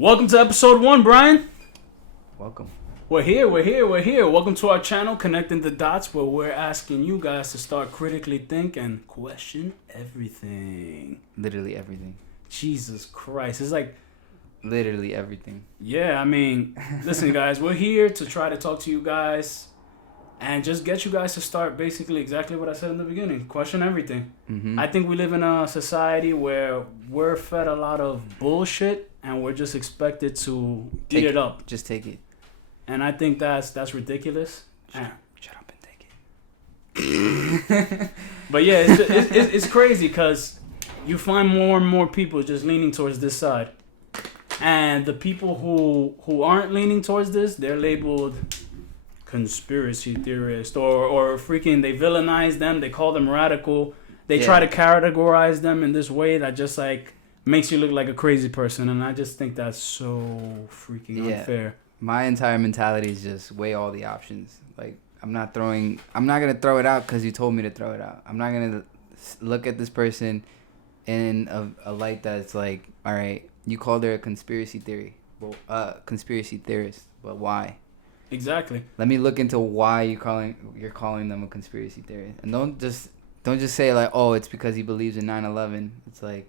Welcome to episode 1, Brian. Welcome. We're here. Welcome to our channel, Connecting the Dots, where we're asking you guys to start critically think and question everything. Literally everything. Jesus Christ. It's like... Literally everything. Yeah, I mean, listen, guys, we're here to try to talk to you guys and just get you guys to start basically exactly what I said in the beginning. Question everything. Mm-hmm. I think we live in a society where we're fed a lot of bullshit and we're just expected to eat it up. Just take it. And I think that's ridiculous. Shut up and take it. But yeah, it's crazy because you find more and more people just leaning towards this side. And the people who aren't leaning towards this, they're labeled conspiracy theorists or freaking, they villainize them. They call them radical. They try to categorize them in this way that just like makes you look like a crazy person. And I just think that's so freaking unfair. My entire mentality is just weigh all the options. Like, I'm not going to throw it out because you told me to throw it out. I'm not going to look at this person in a light that's like, all right, you called her a conspiracy theory. Well, conspiracy theorist, but why? Exactly. Let me look into why you're calling them a conspiracy theorist. And don't just say like, oh, it's because he believes in 9/11. It's like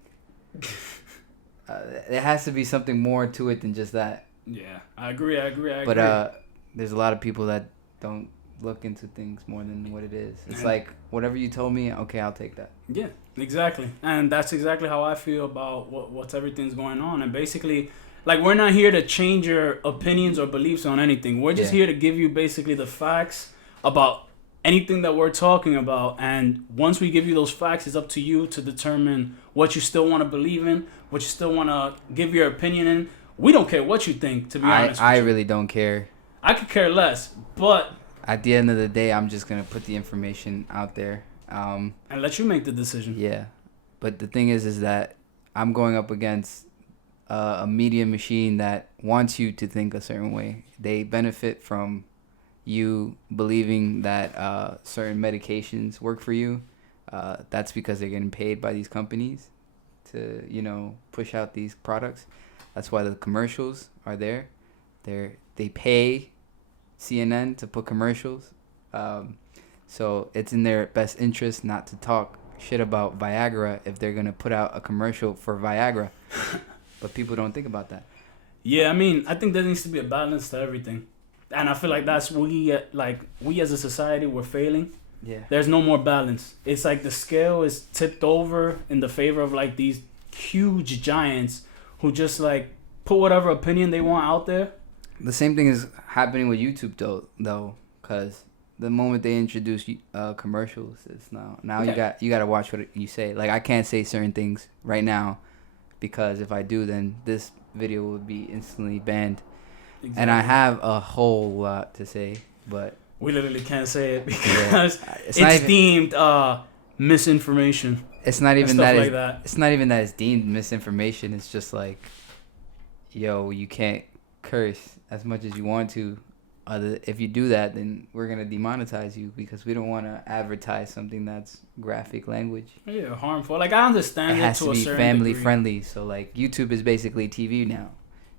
there has to be something more to it than just that. Yeah, I agree. But there's a lot of people that don't look into things more than what it is. It's like, whatever you told me, okay, I'll take that. Yeah, exactly. And that's exactly how I feel about what's everything's going on. And basically, like, we're not here to change your opinions or beliefs on anything. We're just here to give you basically the facts about anything that we're talking about. And once we give you those facts, it's up to you to determine what you still want to believe in, what you still want to give your opinion in. We don't care what you think, to be honest with I you. really don't care. I could care less, but... At the end of the day, I'm just going to put the information out there. And let you make the decision. Yeah. But the thing is that I'm going up against a media machine that wants you to think a certain way. They benefit from you believing that certain medications work for you. That's because they're getting paid by these companies to, push out these products. That's why the commercials are there. They pay CNN to put commercials. So it's in their best interest not to talk shit about Viagra if they're going to put out a commercial for Viagra. But people don't think about that. Yeah, I mean, I think there needs to be a balance to everything. And I feel like that's we as a society, we're failing. Yeah. There's no more balance. It's like the scale is tipped over in the favor of like these huge giants who just like put whatever opinion they want out there. The same thing is happening with YouTube though, because the moment they introduce commercials, it's now you got to watch what you say. Like, I can't say certain things right now because if I do, then this video would be instantly banned. Exactly. And I have a whole lot to say, but we literally can't say it because it's deemed misinformation. It's not even that. Like that. It's not even that it's deemed misinformation. It's just like, yo, you can't curse as much as you want to. If you do that, then we're gonna demonetize you because we don't want to advertise something that's graphic language. Yeah, harmful. Like, I understand it has to be family degree. Friendly. So like, YouTube is basically TV now.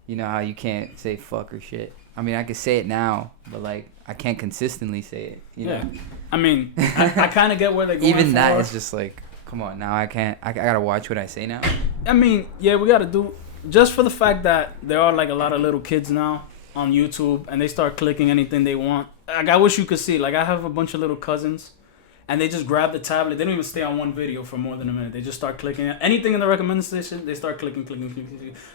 You know how you can't say fuck or shit. I mean, I can say it now, but like, I can't consistently say it. You know? I mean, I kind of get where they're going. Even that is just like, come on, now I can't. I gotta watch what I say now. I mean, yeah, we gotta do just for the fact that there are like a lot of little kids now on YouTube and they start clicking anything they want. Like, I wish you could see. Like, I have a bunch of little cousins and they just grab the tablet. They don't even stay on one video for more than a minute. They just start clicking anything in the recommended section. They start clicking.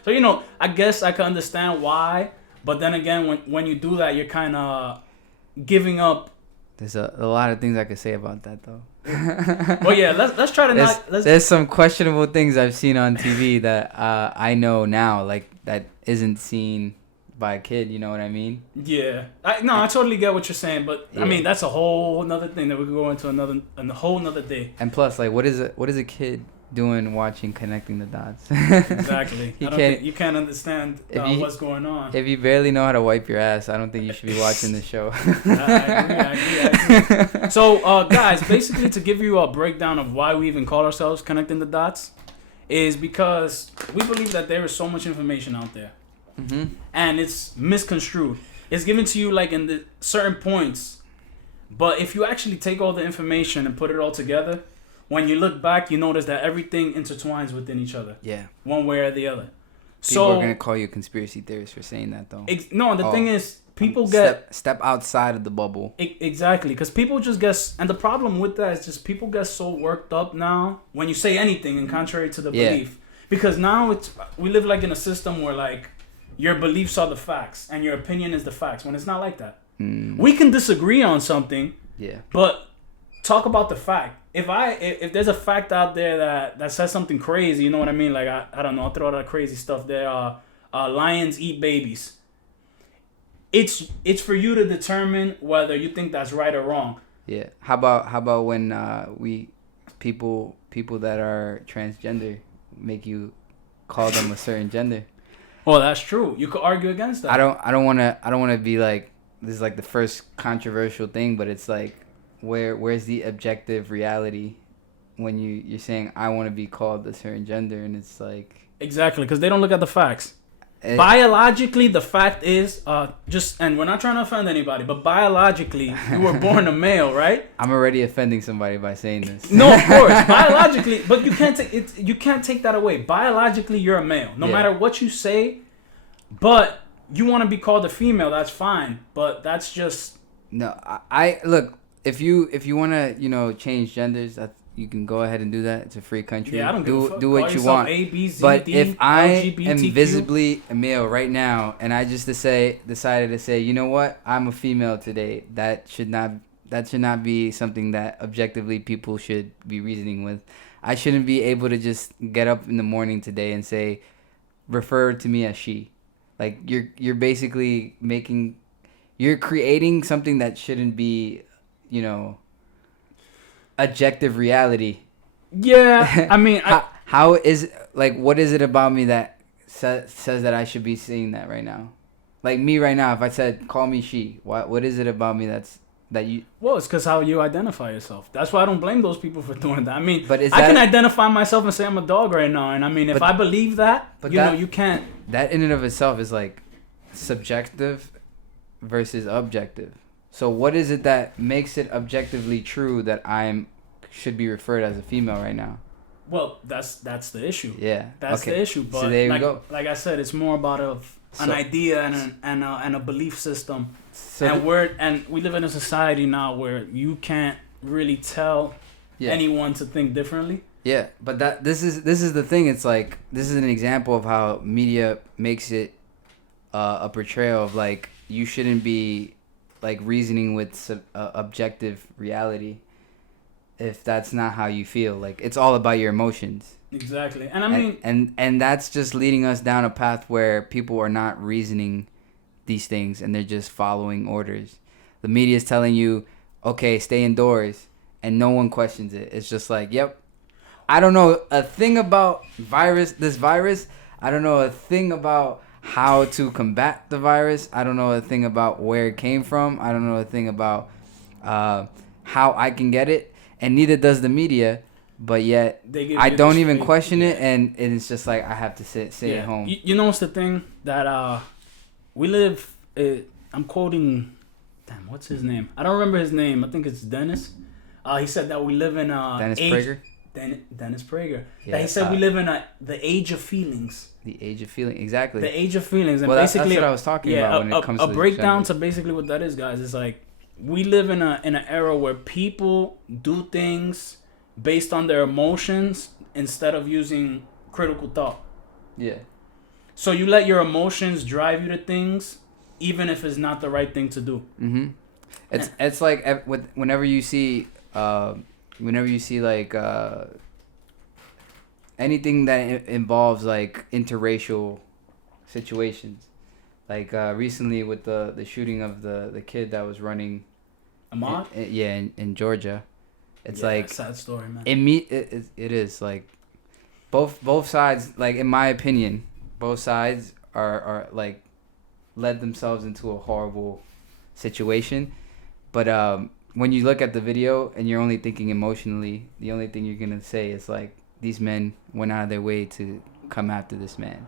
So, I guess I can understand why, but then again, when you do that, you're kind of giving up. There's a lot of things I could say about that though. Well, yeah, let's try to there's some questionable things I've seen on TV that I know now, like, that isn't seen by a kid, you know what I mean? Yeah. I totally get what you're saying, but I mean, that's a whole another thing that we could go into a whole another day. And plus, like, what is a kid doing watching Connecting the Dots? Exactly. You can't understand what's going on. If you barely know how to wipe your ass, I don't think you should be watching this show. I agree. So, guys, basically to give you a breakdown of why we even call ourselves Connecting the Dots is because we believe that there is so much information out there. and it's misconstrued. It's given to you like in the certain points, but if you actually take all the information and put it all together, when you look back, you notice that everything intertwines within each other. Yeah. One way or the other. People are gonna call you a conspiracy theorist for saying that, though. No, the thing is, people step outside of the bubble. Exactly, because people just get, and the problem with that is just people get so worked up now when you say anything and contrary to the belief, because now we live like in a system where like your beliefs are the facts and your opinion is the facts, when it's not like that. We can disagree on something, but talk about the fact. If there's a fact out there that says something crazy, you know what I mean? Like I don't know, I'll throw out that crazy stuff there. Lions eat babies. It's for you to determine whether you think that's right or wrong. Yeah. How about when people that are transgender make you call them a certain gender? Well, that's true. You could argue against that. I don't want to be like, this is like the first controversial thing, but it's like, where's the objective reality when you're saying I want to be called a certain gender, and it's like, exactly, because they don't look at the facts. Biologically, the fact is and we're not trying to offend anybody, but biologically you were born a male, right? I'm already offending somebody by saying this. No, of course, biologically, but you can't take that away. Biologically, you're a male, no matter what you say. But you want to be called a female, that's fine, but that's just I look. If you want to change genders, you can go ahead and do that. It's a free country. Yeah, I don't give a fuck. Do what you want. A, B, Z, but D, if I LGBTQ. am visibly a male right now, and I just decided to say, you know what, I'm a female today, that should not be something that objectively people should be reasoning with. I shouldn't be able to just get up in the morning today and say, refer to me as she. Like you're basically you're creating something that shouldn't be, objective reality. Yeah, I mean, how is, like, what is it about me that says that I should be seeing that right now? Like me right now, if I said call me she, what is it about me that you? Well, it's because how you identify yourself. That's why I don't blame those people for doing that. I mean, but I can identify myself and say I'm a dog right now, and I mean, if I believe that, you can't. That in and of itself is like subjective versus objective. So what is it that makes it objectively true that should be referred as a female right now? Well, that's the issue. Yeah, that's the issue. But so there you go. Like I said, it's more about an idea and a belief system. And we live in a society now where you can't really tell anyone to think differently. Yeah, but this is the thing. It's like, this is an example of how media makes it a portrayal of like you shouldn't be like reasoning with objective reality if that's not how you feel. Like, it's all about your emotions. Exactly. And I mean, and that's just leading us down a path where people are not reasoning these things and they're just following orders. The media is telling you, okay, stay indoors, and no one questions it. It's just like, yep, I don't know a thing about this virus. I don't know a thing about how to combat the virus. I don't know a thing about where it came from. I don't know a thing about how I can get it, and neither does the media. But yet I don't even question it, and it's just like I have to sit at home. You know what's the thing that we live? I'm quoting. Damn, what's his name? I don't remember his name. I think it's Dennis. He said that we live in Dennis Prager. Dennis Prager. Yeah, that he said we live in the age of feelings. The age of feeling, exactly. The age of feelings, and well, basically that's what I was talking about when it comes to a breakdown to basically what that is, guys. Is like we live in an era where people do things based on their emotions instead of using critical thought. Yeah. So you let your emotions drive you to things, even if it's not the right thing to do. Mm-hmm. It's like whenever you see like anything that involves like interracial situations, like recently with the shooting of the kid that was running, Ahmaud? In Georgia. It's like sad story, man. It is like both sides, like in my opinion, both sides are like led themselves into a horrible situation. But when you look at the video and you're only thinking emotionally, the only thing you're gonna say is like, these men went out of their way to come after this man.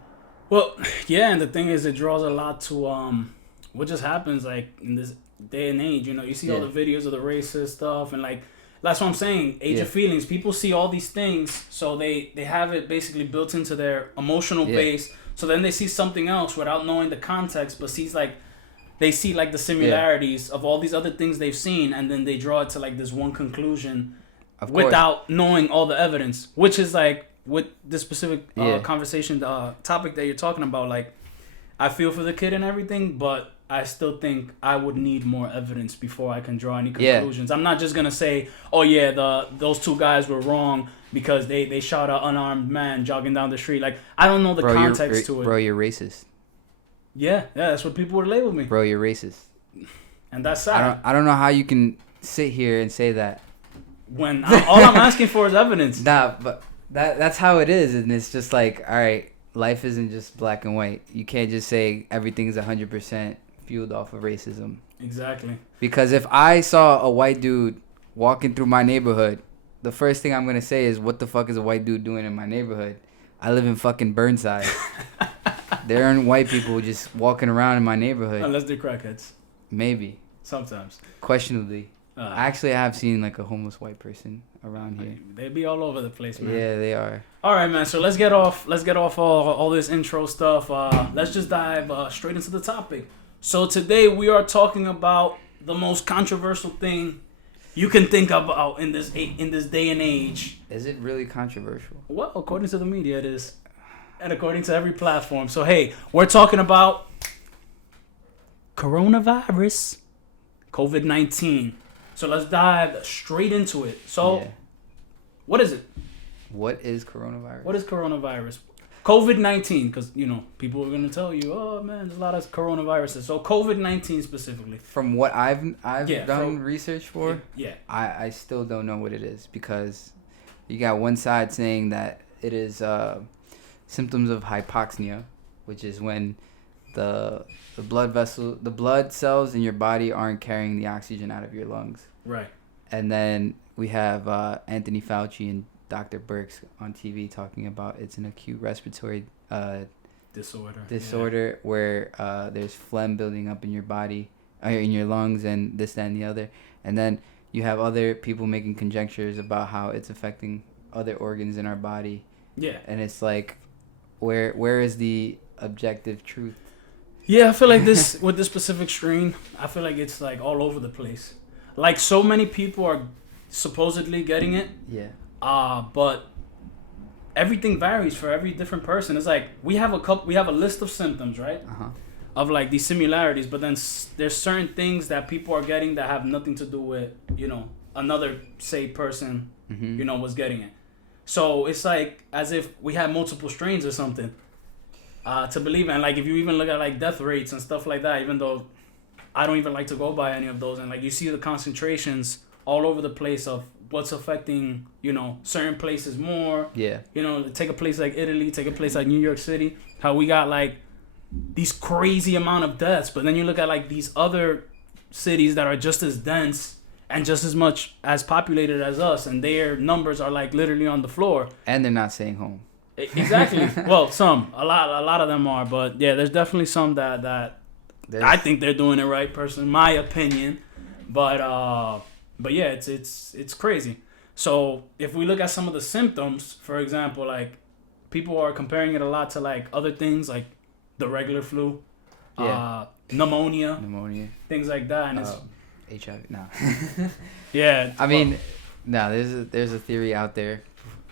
Well, yeah, and the thing is, it draws a lot to what just happens like in this day and age. You know, you see all the videos of the racist stuff, and like that's what I'm saying. Age of feelings. People see all these things, so they have it basically built into their emotional base. So then they see something else without knowing the context, but they see like the similarities of all these other things they've seen, and then they draw it to like this one conclusion without knowing all the evidence, which is like with this specific conversation, topic that you're talking about. Like, I feel for the kid and everything, but I still think I would need more evidence before I can draw any conclusions. I'm not just gonna say, oh yeah, those two guys were wrong because they shot an unarmed man jogging down the street. Like, I don't know the context to it. Bro, you're racist. Yeah, that's what people would label me. Bro, you're racist. And that's sad. I don't know how you can sit here and say that. When all I'm asking for is evidence. Nah, but that's how it is, and it's just like, all right, life isn't just black and white. You can't just say everything's 100% fueled off of racism. Exactly. Because if I saw a white dude walking through my neighborhood, the first thing I'm gonna say is, what the fuck is a white dude doing in my neighborhood? I live in fucking Burnside. There aren't white people just walking around in my neighborhood. Unless they're crackheads. Maybe. Sometimes. Questionably. Actually, I have seen like a homeless white person around here. They be all over the place, man. Yeah, they are. All right, man. So let's get off all this intro stuff. Let's just dive straight into the topic. So today we are talking about the most controversial thing you can think about in this day and age. Is it really controversial? Well, according to the media, it is, and according to every platform. So hey, we're talking about coronavirus, COVID-19. So let's dive straight into it. So, what is it? What is coronavirus? What is coronavirus? COVID-19, because, you know, people are going to tell you, oh, man, there's a lot of coronaviruses. So, COVID-19 specifically. From what I've done research for, yeah. I still don't know what it is, because you got one side saying that it is symptoms of hypoxia, which is when the blood cells in your body aren't carrying the oxygen out of your lungs. Right. And then we have Anthony Fauci and Dr. Birx on TV talking about it's an acute respiratory disorder where there's phlegm building up in your body, in your lungs, and this, that, and the other. And then you have other people making conjectures about how it's affecting other organs in our body. Yeah. And it's like, where is the objective truth? Yeah, I feel like this with this specific strain, I feel like it's like all over the place. Like, so many people are supposedly getting it. Yeah. But everything varies for every different person. It's like we have a list of symptoms, right? Of like these similarities, but then there's certain things that people are getting that have nothing to do with, you know, another person, you know, was getting it. So it's like as if we had multiple strains or something. To believe in. And like if you even look at like death rates and stuff like that, even though I don't even like to go by any of those, and like you see the concentrations all over the place of what's affecting, you know, certain places more. Yeah. You know, take a place like Italy, take a place like New York City, how we got like these crazy amount of deaths, but then you look at like these other cities that are just as dense and just as much as populated as us, and their numbers are like literally on the floor. And they're not staying home. Exactly. Well, a lot of them are, but yeah, there's definitely some that I think they're doing it right, personally, my opinion. But yeah, it's crazy. So if we look at some of the symptoms, for example, like people are comparing it a lot to like other things like the regular flu, pneumonia, things like that, and it's HIV. No. Yeah. I mean, there's a theory out there.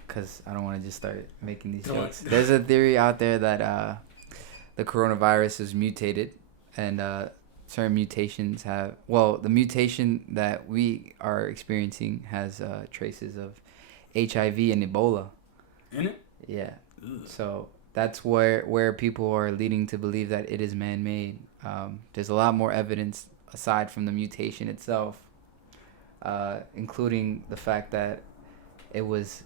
Because I don't want to just start making these jokes. There's a theory out there that the coronavirus is mutated, and certain mutations have... Well, the mutation that we are experiencing has traces of HIV and Ebola. In it? Yeah. Ugh. So that's where people are leading to believe that it is man-made. There's a lot more evidence aside from the mutation itself, including the fact that it was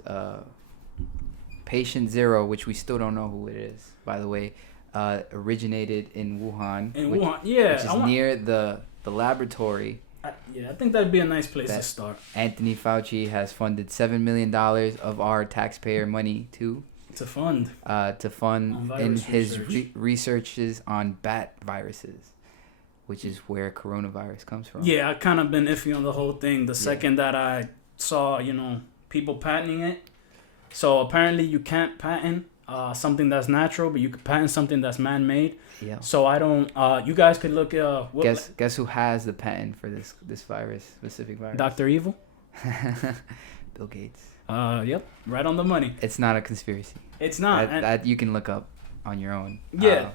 patient 0, which we still don't know who it is, by the way, originated in Wuhan. Which is near the laboratory. I think that'd be a nice place to start. Anthony Fauci has funded $7 million of our taxpayer money to. To fund in virus his research. researches on bat viruses, which is where coronavirus comes from. Yeah, I kind of been iffy on the whole thing. The second that I saw, people patenting it. So apparently you can't patent something that's natural, but you can patent something that's man-made. Yeah. So I don't. You guys could look at guess who has the patent for this specific virus? Dr. Evil. Bill Gates. Yep, right on the money. It's not a conspiracy. It's not. That you can look up on your own. Yeah.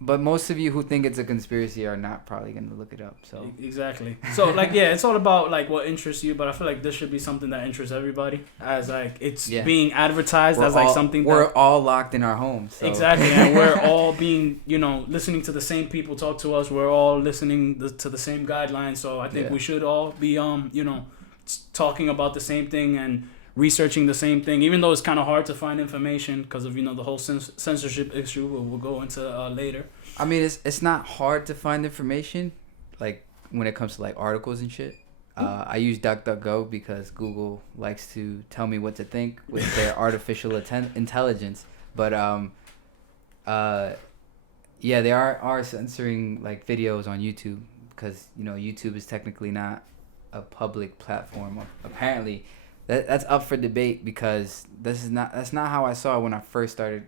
But most of you who think it's a conspiracy are not probably going to look it up. So exactly. So it's all about like what interests you. But I feel like this should be something that interests everybody. As like it's being advertised as like something. We're all locked in our homes. So. Exactly, and we're all being listening to the same people talk to us. We're all listening to the same guidelines. So I think we should all be talking about the same thing and researching the same thing, even though it's kind of hard to find information because of the whole censorship issue we'll go into later. I mean, it's not hard to find information, like when it comes to like articles and shit. I use DuckDuckGo because Google likes to tell me what to think with their artificial intelligence. But they are censoring like videos on YouTube because YouTube is technically not a public platform. Apparently, that's up for debate because that's not how I saw it when I first started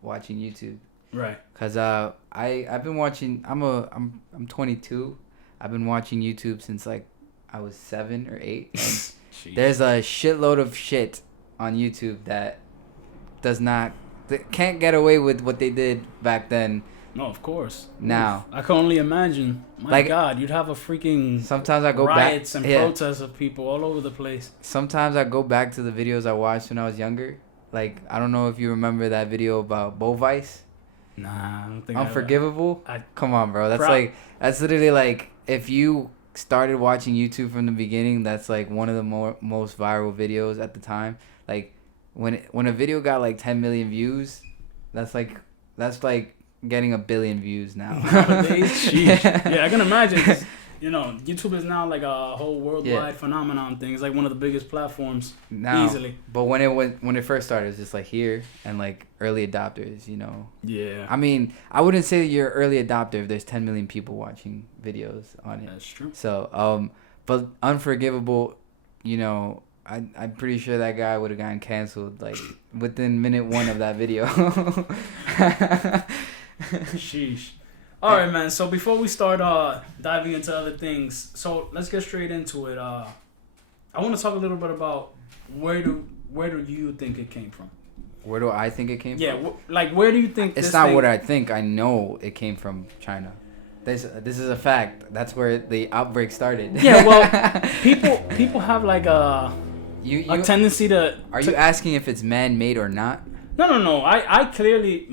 watching YouTube. Right. Cause I've been watching. I'm 22. I've been watching YouTube since like I was 7 or 8. And there's a shitload of shit on YouTube that can't get away with what they did back then. No, of course. Now I can only imagine. My God, you'd have a freaking sometimes I go riots back, and protests of people all over the place. Sometimes I go back to the videos I watched when I was younger. Like I don't know if you remember that video about Bovice. Nah, I don't think Unforgivable. Come on, bro. That's literally like if you started watching YouTube from the beginning. That's like one of the most viral videos at the time. Like when a video got like 10 million views, that's like getting 1 billion views now. Nowadays, yeah, I can imagine. 'Cause, YouTube is now like a whole worldwide phenomenon thing. It's like one of the biggest platforms now, easily. But when it first started, it was just like here and like early adopters, Yeah. I mean, I wouldn't say you're early adopter if there's 10 million people watching videos on it. That's true. So, but Unforgivable, I'm pretty sure that guy would have gotten canceled like within minute 1 of that video. Sheesh. All right, man. So before we start diving into other things, so let's get straight into it. I want to talk a little bit about where do you think it came from? Where do I think it came from? Yeah, where do you think it's not what I think. I know it came from China. This is a fact. That's where the outbreak started. Yeah, well, people have like a tendency to. Are you asking if it's man-made or not? No. I clearly.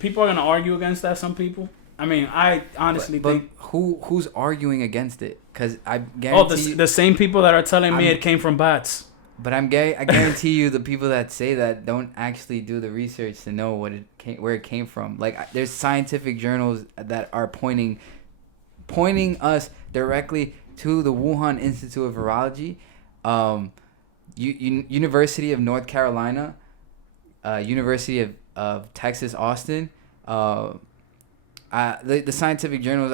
People are gonna argue against that. Some people. I mean, I honestly think. Who's arguing against it? Because I guarantee. The same people that are telling me it came from bats. But I guarantee you, the people that say that don't actually do the research to know where it came from. Like, there's scientific journals that are pointing us directly to the Wuhan Institute of Virology, University of North Carolina, University of Texas Austin. The scientific journals,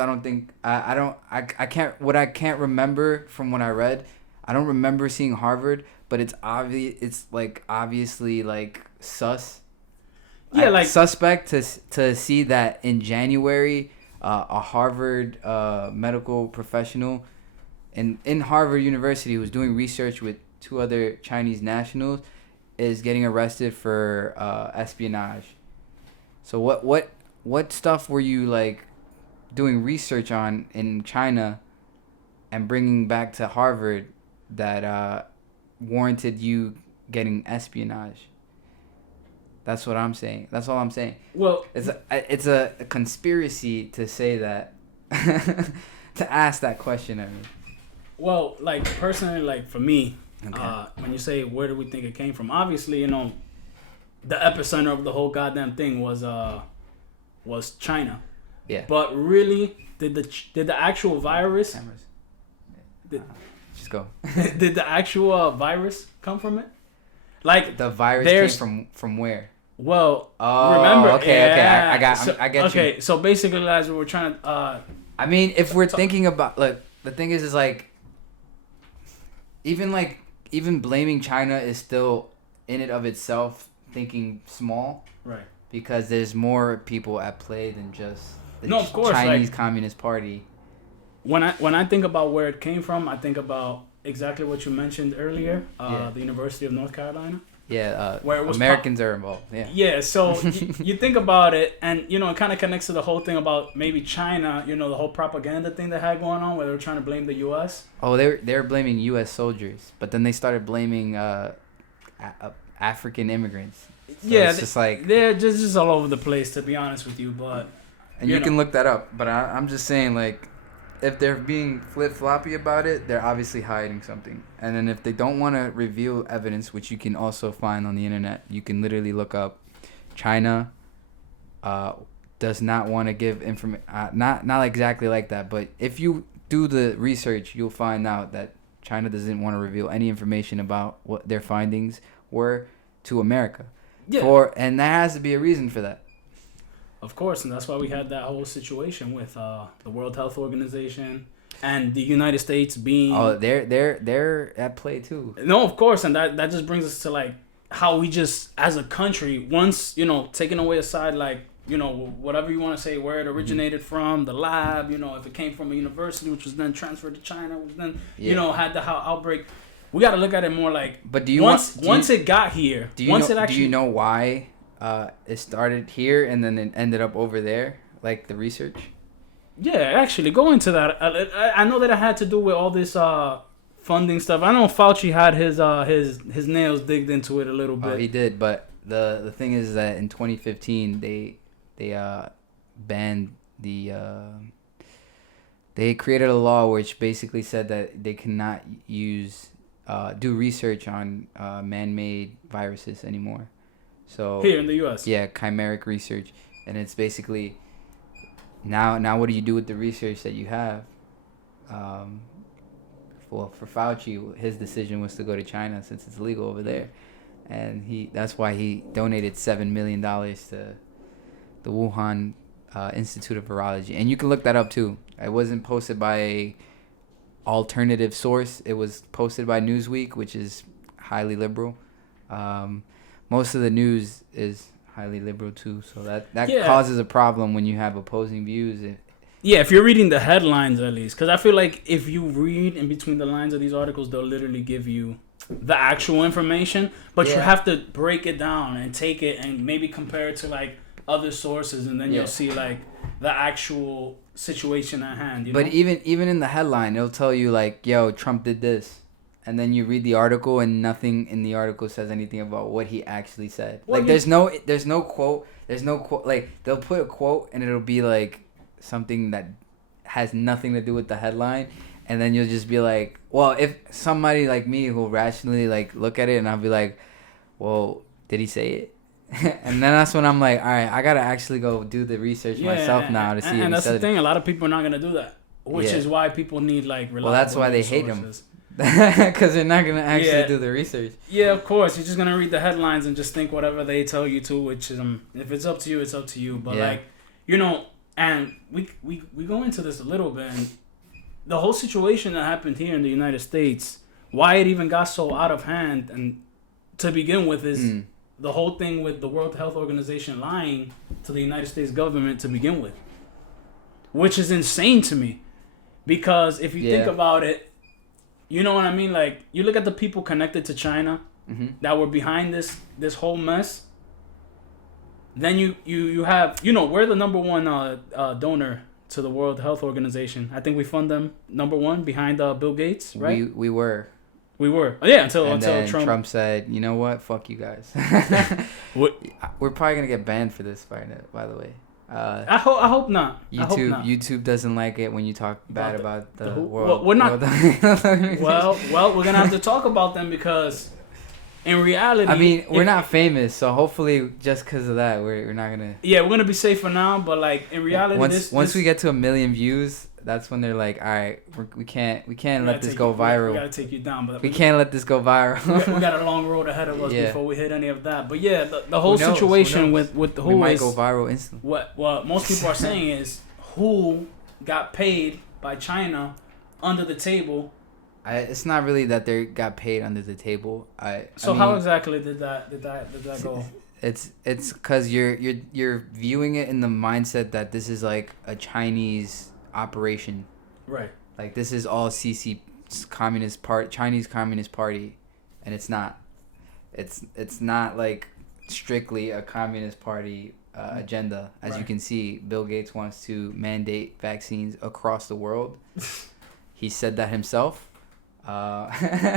I can't remember from what I read. I don't remember seeing Harvard, but it's obvious. It's like obviously like sus. Yeah, like suspect to see that in January, a Harvard medical professional in Harvard University who was doing research with 2 other Chinese nationals is getting arrested for espionage. So what stuff were you like doing research on in China and bringing back to Harvard that warranted you getting espionage? That's what I'm saying. That's all I'm saying. Well, it's a conspiracy to say that to ask that question. I mean, well, like personally, like for me, when you say where do we think it came from, obviously, the epicenter of the whole goddamn thing was China. Yeah. But really, did the actual virus? Just go. Did the actual virus come from it? Like the virus came from where? Well, oh, remember? Okay, yeah. I get you. Okay, so basically, guys, we're trying to. I mean, if we're thinking about, look, the thing is like, even blaming China is still in and of itself thinking small, right? Because there's more people at play than just the of course, Chinese Communist Party. When I think about where it came from, I think about exactly what you mentioned earlier, the University of North Carolina. Yeah, where it was Americans are involved. Yeah. Yeah, so you think about it, and it kind of connects to the whole thing about maybe China. The whole propaganda thing they had going on, where they were trying to blame the U.S. Oh, they were blaming U.S. soldiers, but then they started blaming African immigrants. So yeah, it's just like they're just all over the place, to be honest with you. But you can look that up. But I'm just saying, like, if they're being flip-floppy about it, they're obviously hiding something. And then if they don't want to reveal evidence, which you can also find on the internet, you can literally look up China does not want to give information. Not exactly like that, but if you do the research, you'll find out that China doesn't want to reveal any information about what their findings were to America. Yeah. And there has to be a reason for that. Of course, and that's why we had that whole situation with the World Health Organization and the United States being. Oh, they're at play too. No, of course, and that just brings us to like how we just as a country, once taking away aside like whatever you want to say, where it originated from, the lab, if it came from a university, which was then transferred to China, which then had the outbreak. We got to look at it more like. But do you once it got here? Do you know why? It started here and then it ended up over there, like the research. Yeah, actually, go into that. I know that it had to do with all this funding stuff. I know Fauci had his nails digged into it a little bit. Oh, he did, but the thing is that in 2015 they banned they created a law which basically said that they cannot do research on man-made viruses anymore. So here in the U.S. Yeah, chimeric research, and it's basically now what do you do with the research that you have? For Fauci, his decision was to go to China since it's legal over there, and that's why he donated $7 million to the Wuhan Institute of Virology, and you can look that up too. It wasn't posted by a alternative source. It was posted by Newsweek, which is highly liberal. Most of the news is highly liberal too, so that causes a problem when you have opposing views. Yeah, if you're reading the headlines at least, because I feel like if you read in between the lines of these articles, they'll literally give you the actual information, but you have to break it down and take it and maybe compare it to like other sources, and then you'll see like the actual situation at hand. But even in the headline, it'll tell you like, "Yo, Trump did this." And then you read the article, and nothing in the article says anything about what he actually said. Well, like, there's no quote. Like, they'll put a quote, and it'll be like something that has nothing to do with the headline, and then you'll just be like, well, if somebody like me who rationally like look at it, and I'll be like, well, did he say it? And then that's when I'm like, all right, I gotta actually go do the research myself now to see. And that's the thing. A lot of people are not gonna do that, which is why people need like reliable. Well, that's why they hate him. Because they're not going to actually do the research. Yeah, of course. You're just going to read the headlines and just think whatever they tell you to, which is, if it's up to you, it's up to you. But, like, and we go into this a little bit. And the whole situation that happened here in the United States, why it even got so out of hand, and to begin with, is the whole thing with the World Health Organization lying to the United States government to begin with, which is insane to me. Because if you think about it, you know what I mean? Like, you look at the people connected to China that were behind this whole mess. Then you have, we're the number one donor to the World Health Organization. I think we fund them number one behind Bill Gates, right? We were. Oh, yeah, until Trump said, you know what? Fuck you guys. We're probably going to get banned for this, by the way. I hope not. YouTube doesn't like it when you talk bad about the world. Well, we're not. well, we're gonna have to talk about them because, in reality, I mean, we're not famous, so hopefully, just because of that, we're not gonna. Yeah, we're gonna be safe for now, but like in reality, once we get to 1 million views, that's when they're like, all right, we can't let this go viral. We gotta take you down, but we can't let this go viral. we got a long road ahead of us before we hit any of that. But yeah, the whole situation with who we might go viral instantly. What most people are saying is who got paid by China under the table. It's not really that they got paid under the table. How exactly did that go? It's because you're viewing it in the mindset that this is like a Chinese operation, right? Like this is all Chinese Communist Party, and it's not. It's not like strictly a Communist Party agenda. As you can see, Bill Gates wants to mandate vaccines across the world. He said that himself. I'm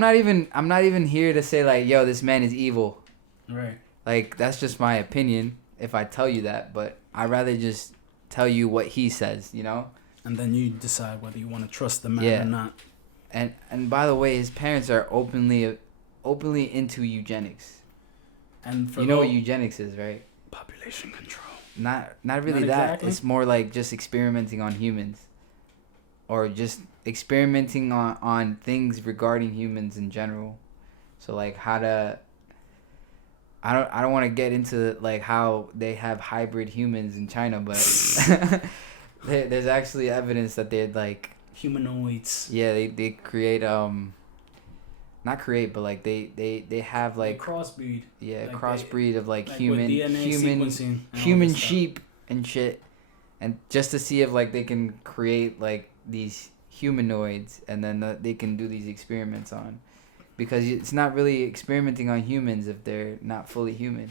not even here to say like, yo, this man is evil. Right. Like that's just my opinion if I tell you that, but I'd rather just tell you what he says, you know? And then you decide whether you want to trust the man or not. And by the way, his parents are openly into eugenics. And for you know what eugenics is, right? Population control. Not really that. Exactly. It's more like just experimenting on humans. Or just experimenting on things regarding humans in general. So like how to I don't want to get into like how they have hybrid humans in China, but there's actually evidence that they're like humanoids. Yeah, they create not create, but like they have like crossbreed. Yeah, like crossbreed of like human sheep and shit, and just to see if like they can create like these humanoids, and then they can do these experiments on, because it's not really experimenting on humans if they're not fully human.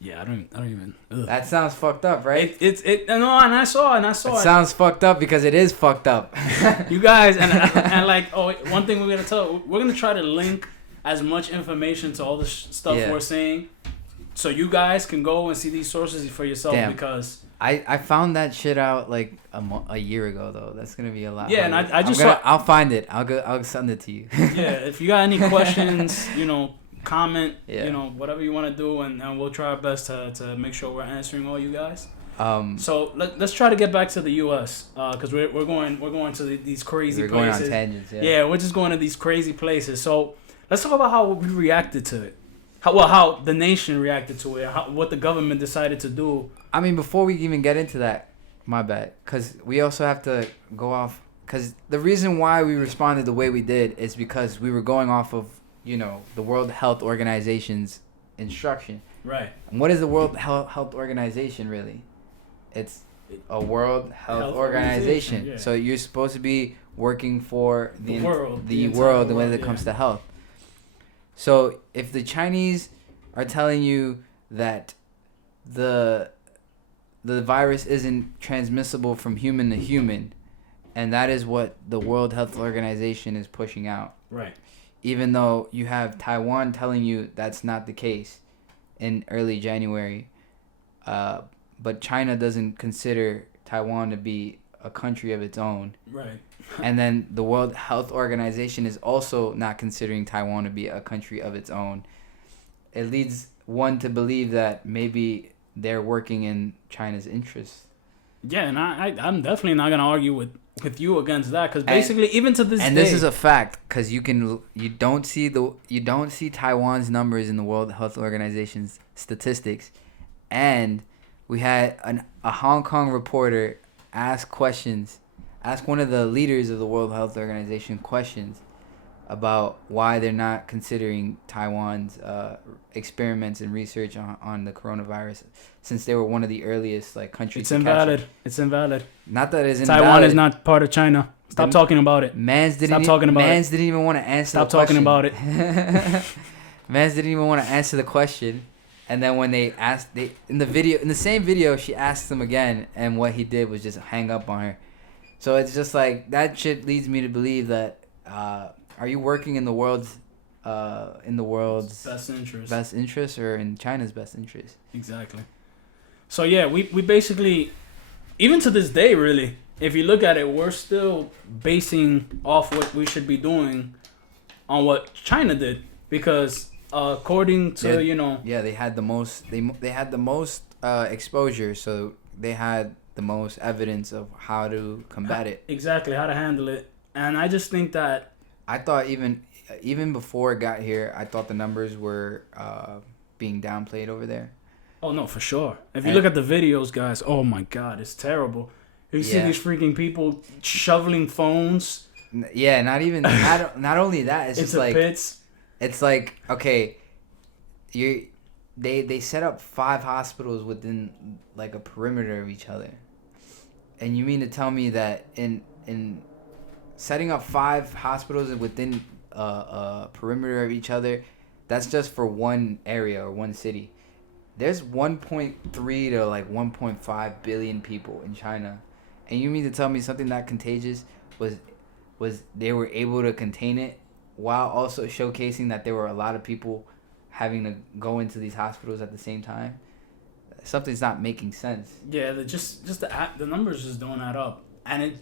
Yeah, I don't even. Ugh. That sounds fucked up, right? No, and I saw it. Sounds fucked up because it is fucked up. You guys, and like, one thing we're gonna try to link as much information to all the stuff we're saying, so you guys can go and see these sources for yourself. Damn. Because I found that shit out like a year ago though. That's gonna be a lot. Yeah, harder. And I'll find it. I'll send it to you. Yeah, if you got any questions, comment, whatever you want to do, and we'll try our best to make sure we're answering all you guys. So let's try to get back to the U.S. Because we're going to these crazy places. We're going on tangents. Yeah, we're just going to these crazy places. So let's talk about how we reacted to it. How the nation reacted to it. What the government decided to do. I mean, before we even get into that, my bad, because we also have to go off. Because the reason why we responded the way we did is because we were going off of the World Health Organization's instruction. Right. And what is the World Health Organization really? It's a World Health Organization. Yeah. So you're supposed to be working for the world when it comes to health. So if the Chinese are telling you that the virus isn't transmissible from human to human, and that is what the World Health Organization is pushing out. Right. Even though you have Taiwan telling you that's not the case in early January, but China doesn't consider Taiwan to be a country of its own. Right. And then the World Health Organization is also not considering Taiwan to be a country of its own. It leads one to believe that maybe they're working in China's interests. Yeah, and I'm definitely not gonna argue with you against that, because basically even to this day, and this is a fact, because you don't see Taiwan's numbers in the World Health Organization's statistics, and we had a Hong Kong reporter ask one of the leaders of the World Health Organization questions about why they're not considering Taiwan's experiments and research on the coronavirus, since they were one of the earliest countries. It's invalid. It's invalid. Not that it's invalid. Taiwan is not part of China. Stop talking about it. Mans didn't even want to answer. Stop talking about it. Mans didn't even want to answer the question, and then when they asked, in the same video, she asked him again, and what he did was just hang up on her. So it's just like that shit leads me to believe that. Are you working in the world's best interest or in China's best interest? Exactly. So yeah, we basically, even to this day, really, if you look at it, we're still basing off what we should be doing on what China did, because according to they had the most exposure, so they had the most evidence of how to combat it. Exactly, how to handle it. And I just think that I thought even before it got here, I thought the numbers were being downplayed over there. oh no, for sure. If you look at the videos, guys, oh my God, it's terrible. You see these freaking people shoveling phones. Yeah, not only that, it's just like pits. It's like, okay, they set up 5 hospitals within like a perimeter of each other, and you mean to tell me that in setting up 5 hospitals within a perimeter of each other, that's just for one area or one city? There's 1.3 to like 1.5 billion people in China, and you mean to tell me something that contagious was they were able to contain it while also showcasing that there were a lot of people having to go into these hospitals at the same time? Something's not making sense. Yeah, the numbers just don't add up, and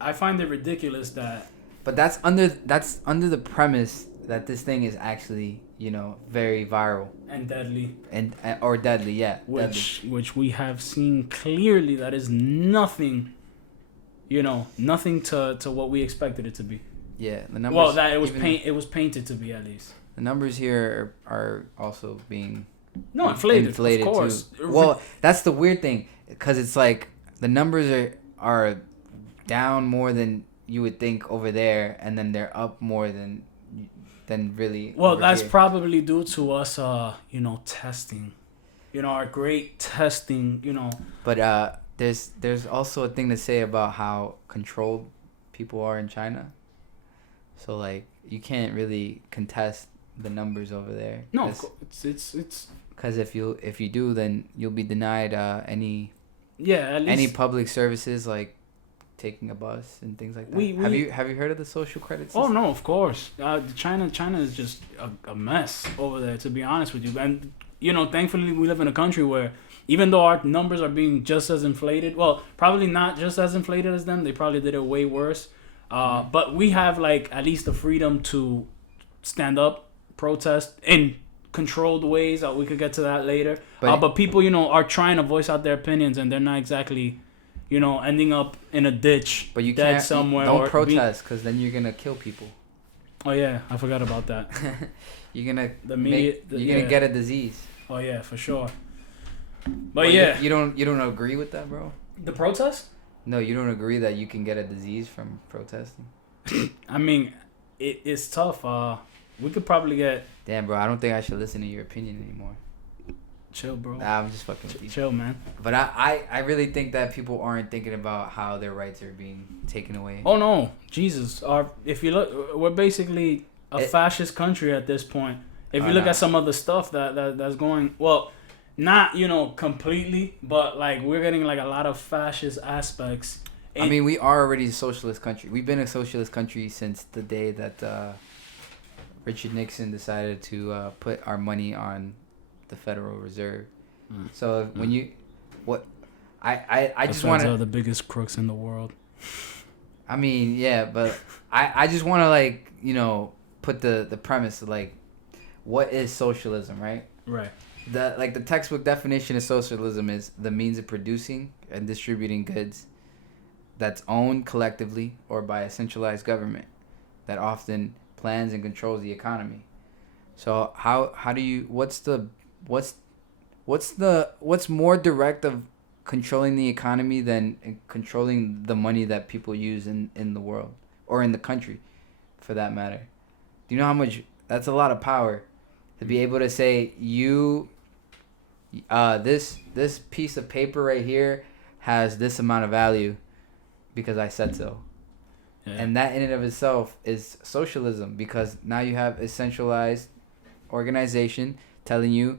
I find it ridiculous that. But that's under the premise that this thing is actually, very viral and deadly. Or deadly, yeah. Which we have seen clearly that is nothing. Nothing to what we expected it to be. Yeah, the numbers. Well, that it was painted to be, at least. The numbers here are also being inflated of course. Too. Well, that's the weird thing, because it's like the numbers are down more than you would think over there, and then they're up more than really. Well, that's here. probably due to us, testing. Our great testing. But there's also a thing to say about how controlled people are in China. So like you can't really contest the numbers over there. No, it's because if you do, then you'll be denied any at least any public services like taking a bus and things like that. Have you heard of the social credit system? Oh no, of course. China is just a mess over there, to be honest with you. And thankfully we live in a country where even though our numbers are being just as inflated, well, probably not just as inflated as them, they probably did it way worse. But we have like at least the freedom to stand up, protest in controlled ways. We could get to that later. But people, are trying to voice out their opinions, and they're not exactly, ending up in a ditch. But you dead can't somewhere. Don't protest, because then you're gonna kill people. Oh yeah, I forgot about that. You're gonna get a disease. Oh yeah, for sure. But yeah, you don't agree with that, bro? The protest? No, you don't agree that you can get a disease from protesting? I mean, it's tough. We could probably get. Damn, bro, I don't think I should listen to your opinion anymore. Chill, bro. Nah, I'm just fucking with you. Chill, man. But I really think that people aren't thinking about how their rights are being taken away. Oh no, Jesus! If you look, we're basically a fascist country at this point. If you look at some of the stuff that's going, well, not completely, but like we're getting like a lot of fascist aspects. I mean, we are already a socialist country. We've been a socialist country since the day that Richard Nixon decided to put our money on the Federal Reserve. So when you, I just want to the biggest crooks in the world. I mean, yeah, but I just want to like put the premise of like, what is socialism, right? Right. The textbook definition of socialism is the means of producing and distributing goods that's owned collectively or by a centralized government that often plans and controls the economy. So how do you what's more direct of controlling the economy than controlling the money that people use in the world or in the country, for that matter? Do you know how much? That's a lot of power to be able to say this piece of paper right here has this amount of value because I said so. Yeah. And that in and of itself is socialism, because now you have a centralized organization telling you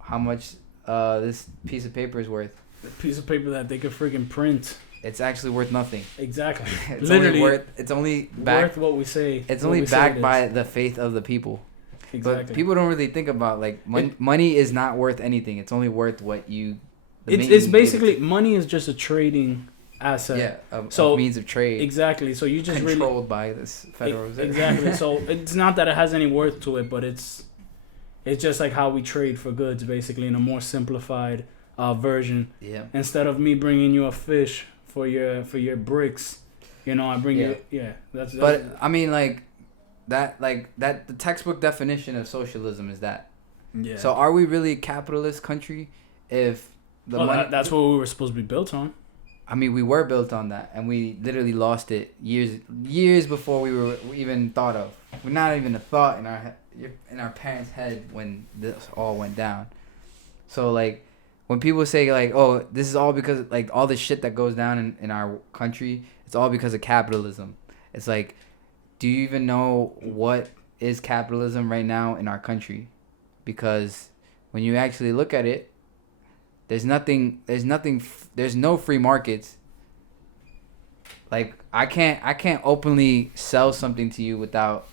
how much this piece of paper is worth. A piece of paper that they could freaking print. It's actually worth nothing. Exactly. It's literally only worth what we say. It's only backed by the faith of the people. Exactly. But people don't really think about like money is not worth anything. It's only worth what you. It's basically money is just a trading asset. Yeah, a means of trade. Exactly. So you just controlled by this Federal Reserve. Exactly. So it's not that it has any worth to it, but it's just like how we trade for goods, basically in a more simplified version. Yeah. Instead of me bringing you a fish for your bricks, I bring you. Yeah, that's. But I mean, like that. The textbook definition of socialism is that. Yeah. So are we really a capitalist country if the money? That's what we were supposed to be built on. I mean, we were built on that, and we literally lost it years before we were even thought of. We're not even a thought in our parents' head when this all went down. So like, when people say like, "Oh, this is all because like all the shit that goes down in our country, it's all because of capitalism." It's like, do you even know what is capitalism right now in our country? Because when you actually look at it, there's no free markets. Like I can't openly sell something to you without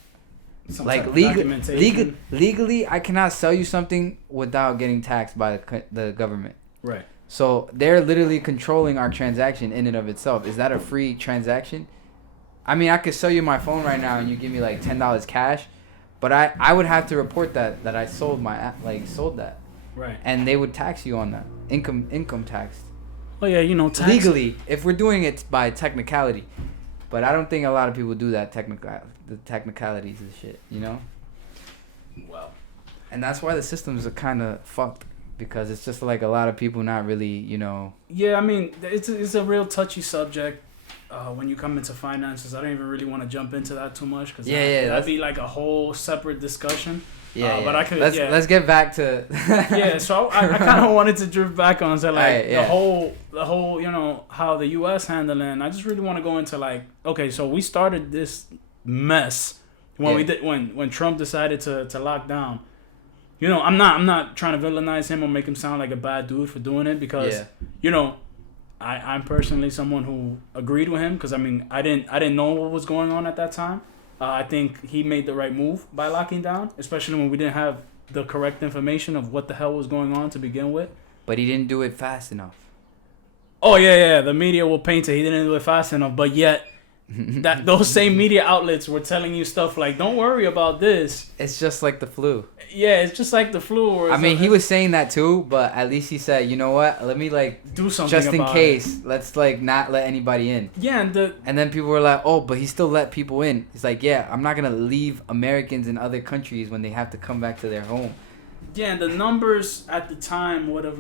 legally I cannot sell you something without getting taxed by the government. Right. So they're literally controlling our transaction in and of itself. Is that a free transaction? I mean, I could sell you my phone right now and you give me like $10 cash, but I would have to report that I sold sold that. Right. And they would tax you on that. Income tax. Oh yeah, tax. Legally, if we're doing it by technicality. But I don't think a lot of people do that the technicalities of shit, Well. And that's why the systems are kind of fucked, because it's just like a lot of people not really, Yeah, I mean, it's a real touchy subject. When you come into finances, I don't even really want to jump into that too much, because that'd be like a whole separate discussion. But I could. Let's get back to. Yeah, so I kind of wanted to drift back on the whole how the U.S. handling. I just really want to go into okay, so we started this mess when Trump decided to lock down. I'm not trying to villainize him or make him sound like a bad dude for doing it, because I'm personally someone who agreed with him, because I mean I didn't know what was going on at that time. I think he made the right move by locking down, especially when we didn't have the correct information of what the hell was going on to begin with. But he didn't do it fast enough. Oh yeah. The media will paint it. He didn't do it fast enough, but yet those same media outlets were telling you stuff like, "Don't worry about this. It's just like the flu." Yeah, it's just like the flu. I mean, he was saying that too, but at least he said, "You know what? Let me do something just in case. Let's not let anybody in." Yeah, and then people were like, "Oh, but he still let people in." He's like, "Yeah, I'm not gonna leave Americans in other countries when they have to come back to their home." Yeah, and the numbers at the time would have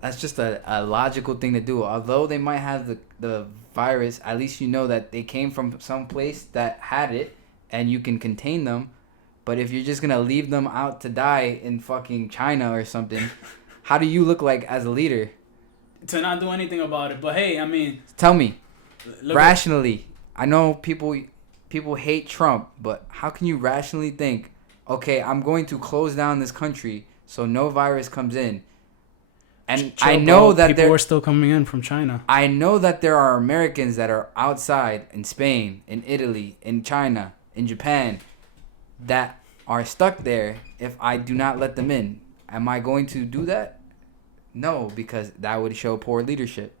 That's just a logical thing to do. Although they might have the virus, at least you know that they came from some place that had it, and you can contain them. But if you're just gonna leave them out to die in fucking China or something, how do you look like as a leader? To not do anything about it. But hey, I mean, tell me, rationally, I know people hate Trump, but how can you rationally think, okay, I'm going to close down this country so no virus comes in? And I know that people are still coming in from China. I know that there are Americans that are outside in Spain, in Italy, in China, in Japan, that are stuck there if I do not let them in. Am I going to do that? No, because that would show poor leadership.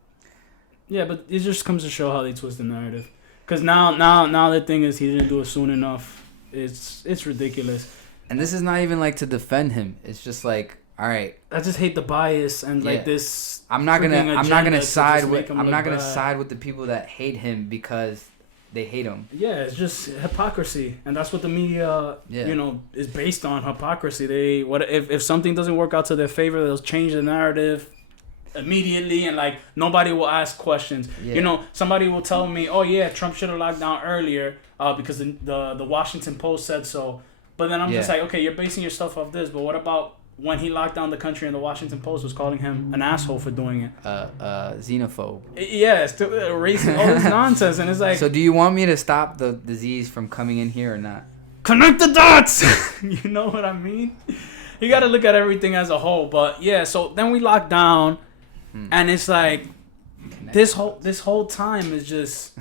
Yeah, but it just comes to show how they twist the narrative. Because now the thing is, he didn't do it soon enough. It's ridiculous. And this is not even to defend him. It's just all right. I just hate the bias and this. I'm not gonna side with the people that hate him because they hate him. Yeah, it's just hypocrisy, and that's what the media, is based on, hypocrisy. If something doesn't work out to their favor, they'll change the narrative immediately, and nobody will ask questions. Yeah. Somebody will tell me, "Oh yeah, Trump should have locked down earlier because the Washington Post said so." But then I'm just like, okay, you're basing your stuff off this, but what about when he locked down the country and the Washington Post was calling him an asshole for doing it? Xenophobe. Yeah, it's racist, all this nonsense, and it's like. So do you want me to stop the disease from coming in here or not? Connect the dots. You know what I mean? You got to look at everything as a whole. But yeah, so then we locked down, and it's like this whole time is just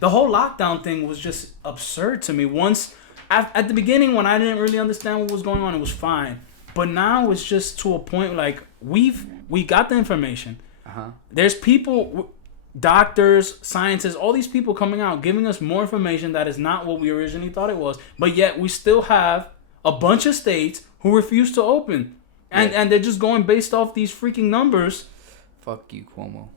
the whole lockdown thing was just absurd to me. Once at the beginning, when I didn't really understand what was going on, it was fine. But now it's just to a point we got the information. Uh-huh. There's people, doctors, scientists, all these people coming out giving us more information that is not what we originally thought it was. But yet we still have a bunch of states who refuse to open. And they're just going based off these freaking numbers. Fuck you, Cuomo.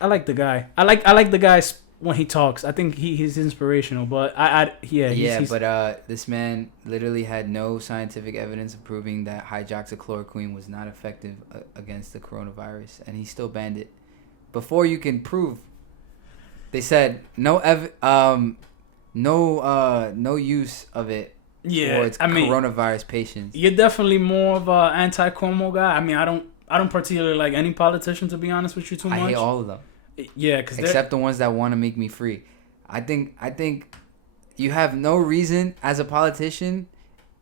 I like the guy. I like the guy when he talks. I think he's inspirational. But he's, but this man literally had no scientific evidence of proving that hydroxychloroquine was not effective against the coronavirus, and he still banned it. Before you can prove, they said no use of it. Towards coronavirus patients. You're definitely more of a anti-Cuomo guy. I mean, I don't particularly like any politician, to be honest with you, too much. I hate all of them. Yeah, except the ones that want to make me free. I think you have no reason as a politician,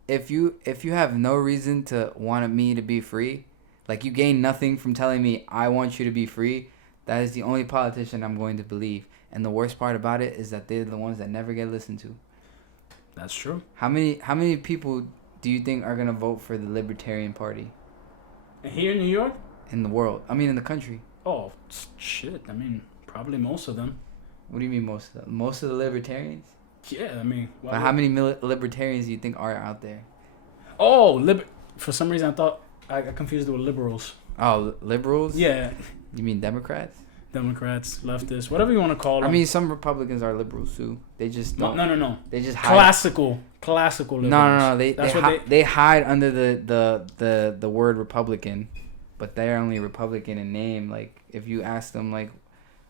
if you have no reason to want me to be free, like you gain nothing from telling me I want you to be free. That is the only politician I'm going to believe. And the worst part about it is that they're the ones that never get listened to. That's true. How many people do you think are gonna vote for the Libertarian Party? Here in New York? In the world. I mean, in the country. Oh, shit. I mean, probably most of them. What do you mean most of them? Most of the Libertarians? Yeah, I mean... But how many Libertarians do you think are out there? Oh, for some reason I thought... I got confused with liberals. Oh, liberals? Yeah. You mean Democrats? Democrats, leftists, whatever you want to call them. I mean, some Republicans are liberals too. They just don't. No. They just hide. Classical liberals. No. They hide under the word Republican, but they're only Republican in name. Like if you ask them like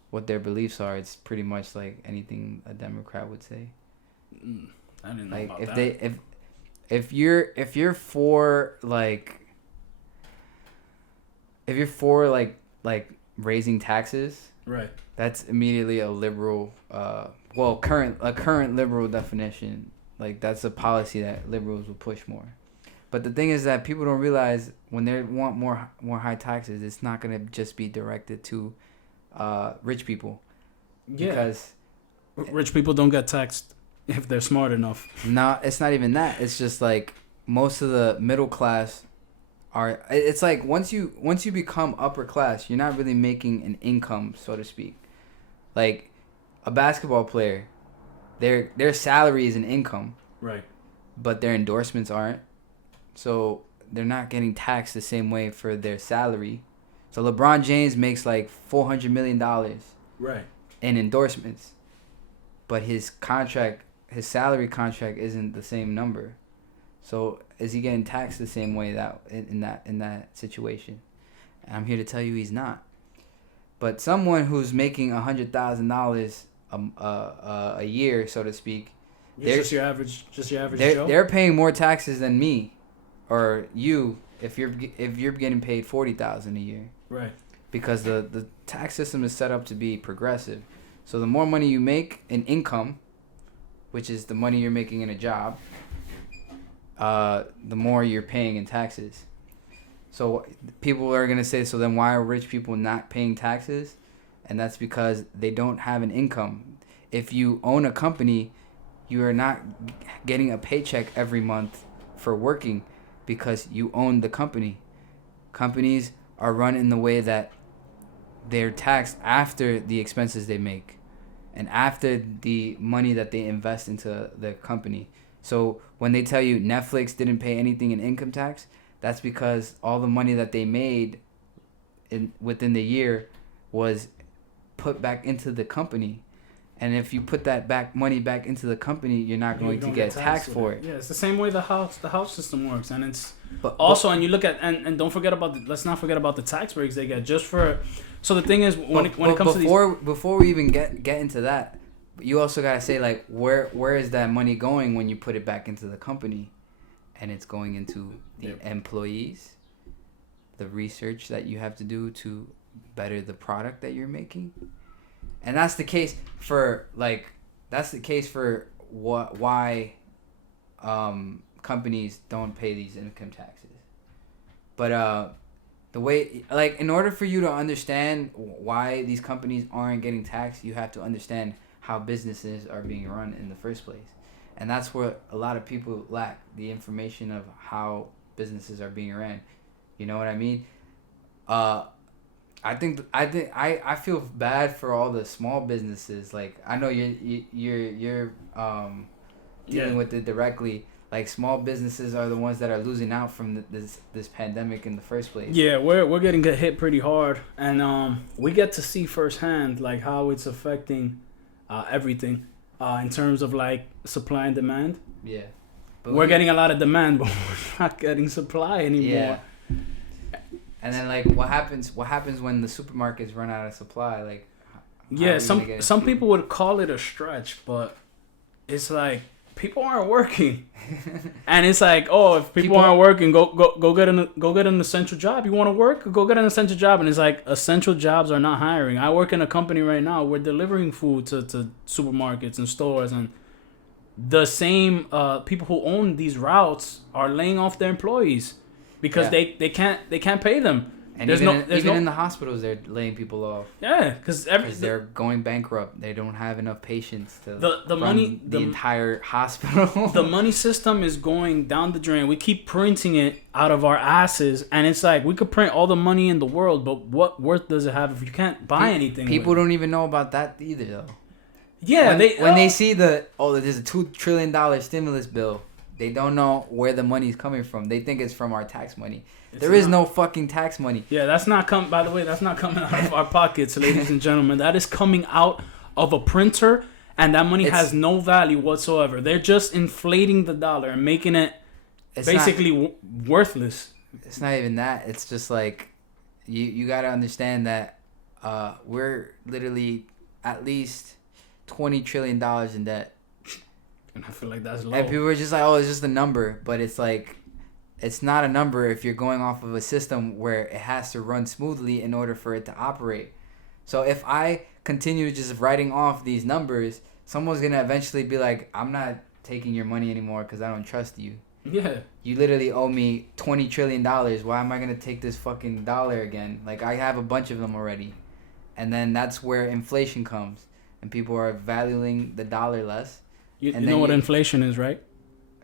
what their beliefs are, it's pretty much like anything a Democrat would say. I didn't know like about if that. they if you're for like raising taxes, right? That's immediately a liberal. Current liberal definition. Like that's a policy that liberals will push more. But the thing is that people don't realize when they want more high taxes, it's not gonna just be directed to rich people. Yeah. Because rich people don't get taxed if they're smart enough. No, it's not even that. It's just like most of the middle class. It's like once you become upper class, you're not really making an income, so to speak. Like a basketball player, their salary is an income, right? But their endorsements aren't, so they're not getting taxed the same way for their salary. So LeBron James makes like $400 million, right, in endorsements, but his salary contract isn't the same number. So is he getting taxed the same way that in that situation? And I'm here to tell you he's not. But someone who's making $100,000 a year, so to speak, just your average Joe. They're paying more taxes than me, or you if you're getting paid $40,000 a year. Right. Because the tax system is set up to be progressive. So the more money you make in income, which is the money you're making in a job, the more you're paying in taxes. So people are going to say, so then why are rich people not paying taxes? And that's because they don't have an income. If you own a company, you are not getting a paycheck every month for working because you own the company. Companies are run in the way that they're taxed after the expenses they make and after the money that they invest into the company. So when they tell you Netflix didn't pay anything in income tax, that's because all the money that they made within the year was put back into the company. And if you put that money back into the company, you're not going to get taxed for it. Yeah, it's the same way the house system works, and it's and you look at and don't forget let's not forget about the tax breaks they get just for. So the thing is when it comes to before we even get into that, you also gotta say like where is that money going when you put it back into the company, and it's going into the employees, the research that you have to do to better the product that you're making. And that's the case for why companies don't pay these income taxes. But the way, like, in order for you to understand why these companies aren't getting taxed, you have to understand how businesses are being run in the first place. And that's where a lot of people lack the information of how businesses are being ran. You know what I mean? I feel bad for all the small businesses. Like I know you're dealing with it directly. like small businesses are the ones that are losing out from this pandemic in the first place. Yeah, we're getting hit pretty hard, and we get to see firsthand like how it's affecting everything in terms of like supply and demand. Yeah, but we're getting a lot of demand, but we're not getting supply anymore. Yeah. And then like what happens when the supermarkets run out of supply? Like, yeah, some people would call it a stretch, but it's like people aren't working, and it's like, oh, if people aren't working, go get an essential job. You want to work? Go get an essential job. And it's like essential jobs are not hiring. I work in a company right now. We're delivering food to supermarkets and stores, and the same people who own these routes are laying off their employees because they can't pay them. And even in the hospitals, they're laying people off. Yeah, because they're going bankrupt. They don't have enough patients to run the entire hospital. The money system is going down the drain. We keep printing it out of our asses, and it's like we could print all the money in the world, but what worth does it have if you can't buy anything? People don't even know about that either, though. Yeah, when they see there's a $2 trillion stimulus bill, they don't know where the money's coming from. They think it's from our tax money. There is no fucking tax money. Yeah, by the way, that's not coming out of our pockets, ladies and gentlemen. That is coming out of a printer, and that money has no value whatsoever. They're just inflating the dollar and making it basically worthless. It's not even that. It's just like you got to understand that we're literally at least $20 trillion in debt. And I feel like that's low. And people are just like, oh, it's just a number. But it's like, it's not a number if you're going off of a system where it has to run smoothly in order for it to operate. So if I continue just writing off these numbers, someone's going to eventually be like, I'm not taking your money anymore because I don't trust you. Yeah. You literally owe me $20 trillion. Why am I going to take this fucking dollar again? Like, I have a bunch of them already. And then that's where inflation comes. And people are valuing the dollar less. You know what inflation is, right?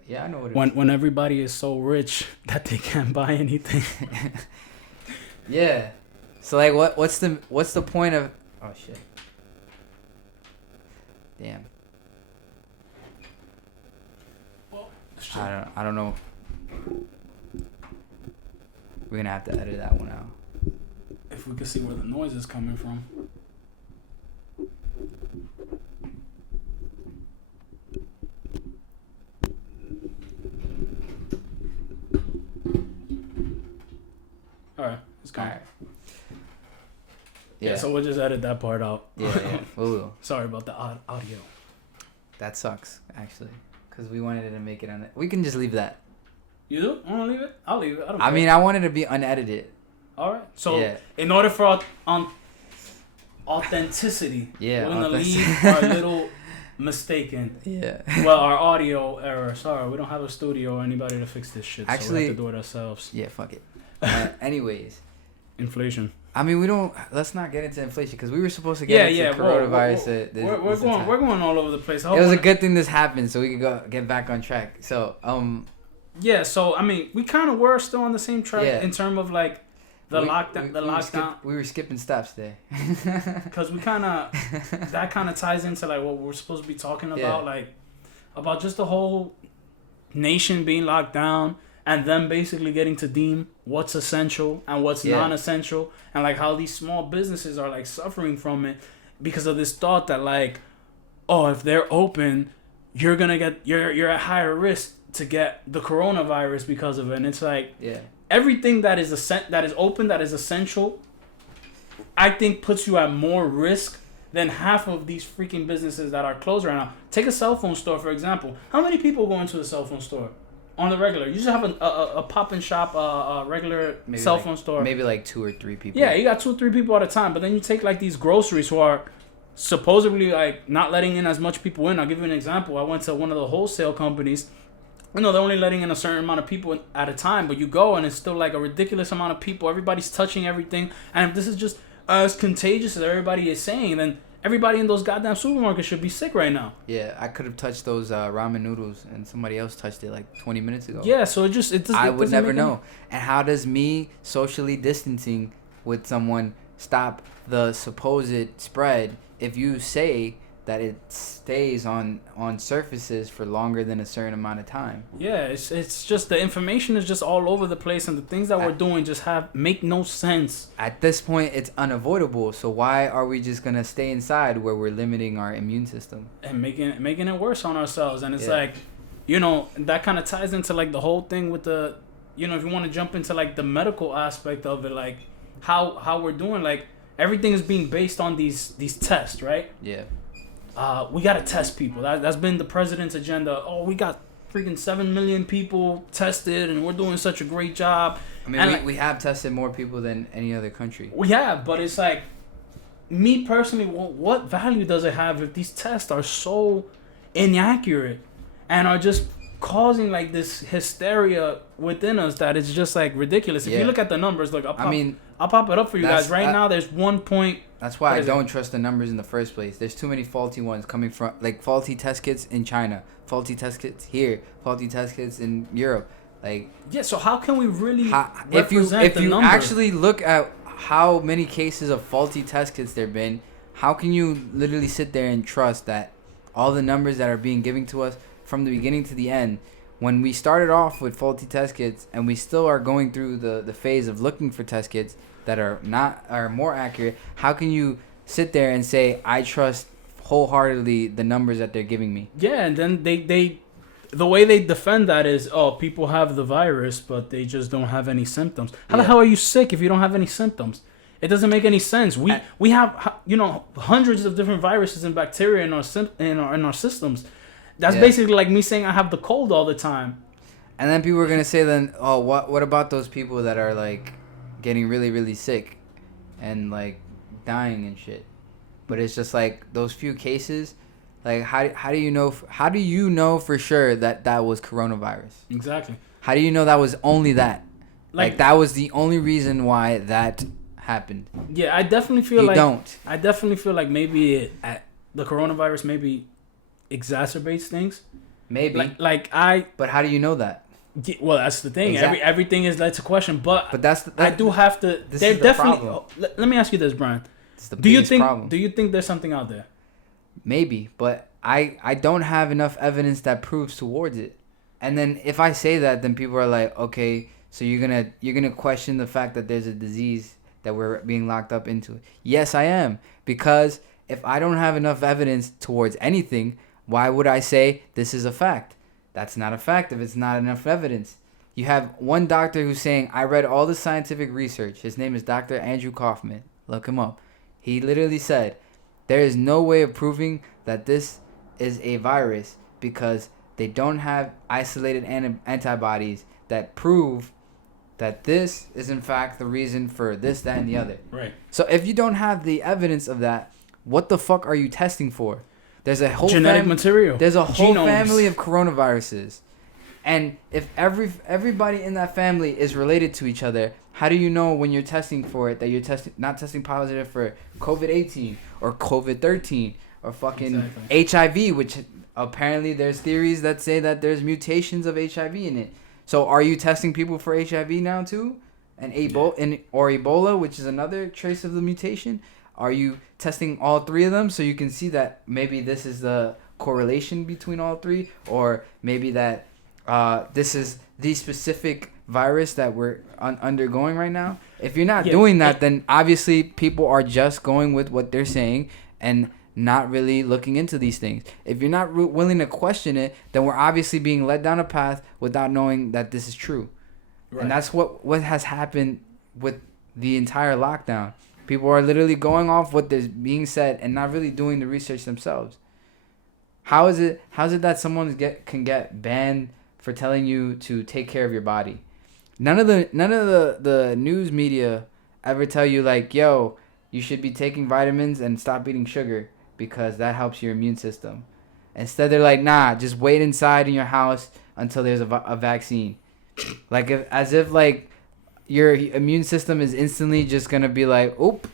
Yeah, I know what it is. When everybody is so rich that they can't buy anything. Yeah. So like what's the point of oh shit. Damn. Well, I don't know. We're gonna have to edit that one out. If we could see where the noise is coming from. Alright, it's gone. Alright. Yeah, so we'll just edit that part out. Yeah. We'll. Sorry about the audio. That sucks, actually. Because we wanted to make it on it. We can just leave that. You do? Want to leave it? I'll leave it. I mean, I wanted to be unedited. Alright. So, in order for authenticity, we're going to leave our little mistaken. Yeah. Well, our audio error. Sorry, we don't have a studio or anybody to fix this shit. Actually, so we have to do it ourselves. Yeah, fuck it. Anyways. Inflation. I mean, let's not get into inflation because we were supposed to get into coronavirus. We're going all over the place. It was a good thing this happened so we could get back on track. So, yeah, so, I mean, we kind of were still on the same track in terms of, like, lockdown. We were skipping steps there. Because that kind of ties into, like, what we're supposed to be talking about, like, about just the whole nation being locked down and them basically getting to deem what's essential and what's non-essential, and, like, how these small businesses are, like, suffering from it because of this thought that, like, oh, if they're open, you're at higher risk to get the coronavirus because of it. And it's like, everything that is open, that is essential, I think puts you at more risk than half of these freaking businesses that are closed right now. Take a cell phone store, for example. How many people go into a cell phone store on the regular? You just have a pop and shop, a regular cell phone store. Maybe like 2 or 3 people. Yeah, you got 2 or 3 people at a time. But then you take like these groceries who are supposedly like not letting in as much people in. I'll give you an example. I went to one of the wholesale companies. You know, they're only letting in a certain amount of people at a time, but you go and it's still like a ridiculous amount of people. Everybody's touching everything. And if this is just as contagious as everybody is saying, then everybody in those goddamn supermarkets should be sick right now. Yeah, I could have touched those ramen noodles and somebody else touched it like 20 minutes ago. Yeah, so I would never know. And how does me socially distancing with someone stop the supposed spread if you say that it stays on surfaces for longer than a certain amount of time. Yeah, it's just the information is just all over the place, and the things that we're doing just make no sense. At this point, it's unavoidable. So why are we just gonna stay inside where we're limiting our immune system and making it worse on ourselves? And it's like, you know, that kind of ties into like the whole thing with the, you know, if you want to jump into like the medical aspect of it, like how we're doing, like everything is being based on these tests, right? Yeah. We gotta test people. That's been the president's agenda. Oh, we got freaking 7 million people tested, and we're doing such a great job. I mean, we have tested more people than any other country. We have, but it's like, me personally, what value does it have if these tests are so inaccurate and are just causing like this hysteria within us that it's just like ridiculous? If you look at the numbers, look, I'll pop it up for you guys right now. There's 1 point. That's why I don't trust the numbers in the first place. There's too many faulty ones coming from, like, faulty test kits in China, faulty test kits here, faulty test kits in Europe. Like, yeah, so how can we really if you actually look at how many cases of faulty test kits there've been, how can you literally sit there and trust that all the numbers that are being given to us from the beginning to the end, when we started off with faulty test kits and we still are going through the phase of looking for test kits that are more accurate, how can you sit there and say I trust wholeheartedly the numbers that they're giving me? Yeah, and then they the way they defend that is, oh, people have the virus but they just don't have any symptoms. How the hell are you sick if you don't have any symptoms? It doesn't make any sense. We have, you know, hundreds of different viruses and bacteria in our systems. That's basically like me saying I have the cold all the time. And then people are gonna say then, oh, what about those people that are like getting really, really sick and like dying and shit? But it's just like those few cases, like how do you know for sure that was coronavirus? Exactly. How do you know that was only that? Like that was the only reason why that happened. Yeah, I definitely feel like maybe the coronavirus maybe exacerbates things. Maybe. But how do you know that? Yeah, well, that's the thing. Everything that's a question. But I do have to. They're definitely. Let me ask you this, Brian. Do you think there's something out there? Maybe, but I don't have enough evidence that proves towards it. And then if I say that, then people are like, okay, so you're gonna question the fact that there's a disease that we're being locked up into. Yes, I am, because if I don't have enough evidence towards anything, why would I say this is a fact? That's not a fact if it's not enough evidence. You have one doctor who's saying, I read all the scientific research. His name is Dr. Andrew Kaufman. Look him up. He literally said, there is no way of proving that this is a virus because they don't have isolated antibodies that prove that this is in fact the reason for this, that, and the other. Right. So if you don't have the evidence of that, what the fuck are you testing for? There's a whole genetic material. There's a whole family of coronaviruses. And if everybody in that family is related to each other, how do you know when you're testing for it that you're not testing positive for COVID-18 or COVID-13 or fucking HIV, which apparently there's theories that say that there's mutations of HIV in it. So are you testing people for HIV now too? And Ebola, which is another trace of the mutation? Are you testing all three of them so you can see that maybe this is the correlation between all three, or maybe that this is the specific virus that we're undergoing right now? If you're not doing that, then obviously people are just going with what they're saying and not really looking into these things. If you're not willing to question it, then we're obviously being led down a path without knowing that this is true. Right. And that's what has happened with the entire lockdown. People are literally going off what is being said and not really doing the research themselves. How is it that someone can get banned for telling you to take care of your body? None of the news media ever tell you like, yo, you should be taking vitamins and stop eating sugar because that helps your immune system. Instead, they're like, nah, just wait inside in your house until there's a vaccine. Like as if your immune system is instantly just gonna be like, oop,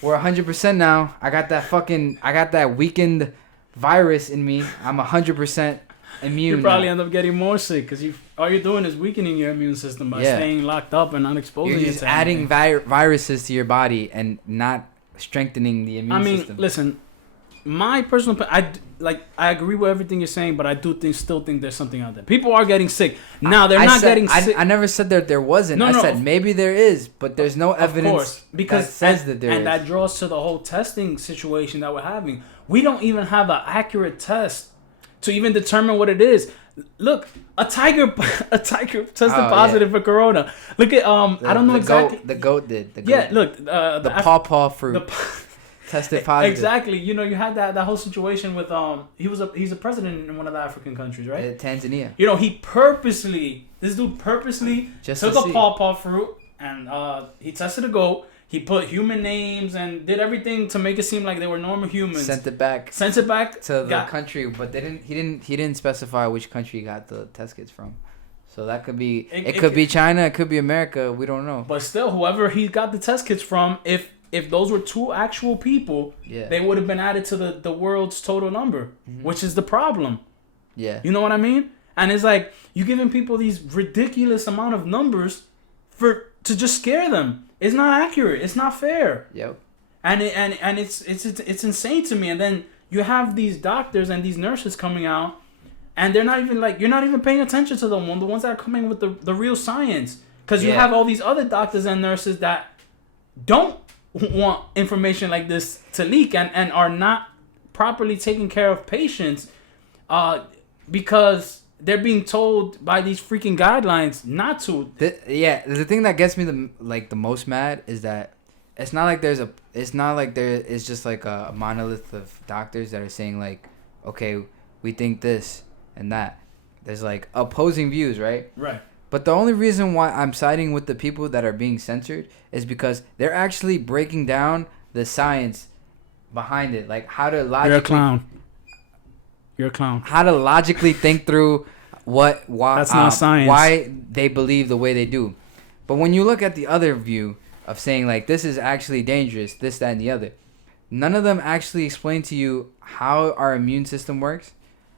we're 100% now. I got that weakened virus in me. I'm 100% immune. You probably end up getting more sick because all you're doing is weakening your immune system by staying locked up and not exposing it. You're just adding viruses to your body and not strengthening the immune system. Listen, my personal I agree with everything you're saying, but I still think there's something out there. People are getting sick. Now they're not getting sick. I never said that there wasn't. I said maybe there is, but there's no evidence, of course, because that says that there is. And that draws to the whole testing situation that we're having. We don't even have an accurate test to even determine what it is. Look, a tiger tested positive for corona. Look at I don't know exactly. The goat did. Look, the pawpaw fruit. Tested positive. Exactly. You had that whole situation with he's a president in one of the African countries, right? Tanzania. This dude purposely took a pawpaw fruit and he tested a goat. He put human names and did everything to make it seem like they were normal humans. Sent it back to the country, but he didn't specify which country he got the test kits from. So that could be it could be China, it could be America, we don't know. But still, whoever he got the test kits from, if those were two actual people, they would have been added to the world's total number, which is the problem. Yeah. You know what I mean? And it's like you're giving people these ridiculous amount of numbers to just scare them. It's not accurate. It's not fair. Yep. And it's insane to me. And then you have these doctors and these nurses coming out, and they're not even you're not even paying attention to them. The ones that are coming with the real science, because you have all these other doctors and nurses that don't want information like this to leak and are not properly taking care of patients because they're being told by these freaking guidelines not to. The thing that gets me the most mad is that it's not like there is just like a monolith of doctors that are saying like, okay, we think this and that. There's like opposing views, right? Right. But the only reason why I'm siding with the people that are being censored is because they're actually breaking down the science behind it, like how to logically. You're a clown. How to logically think through why that's not science. Why they believe the way they do. But when you look at the other view of saying like this is actually dangerous, this, that, and the other, none of them actually explain to you how our immune system works,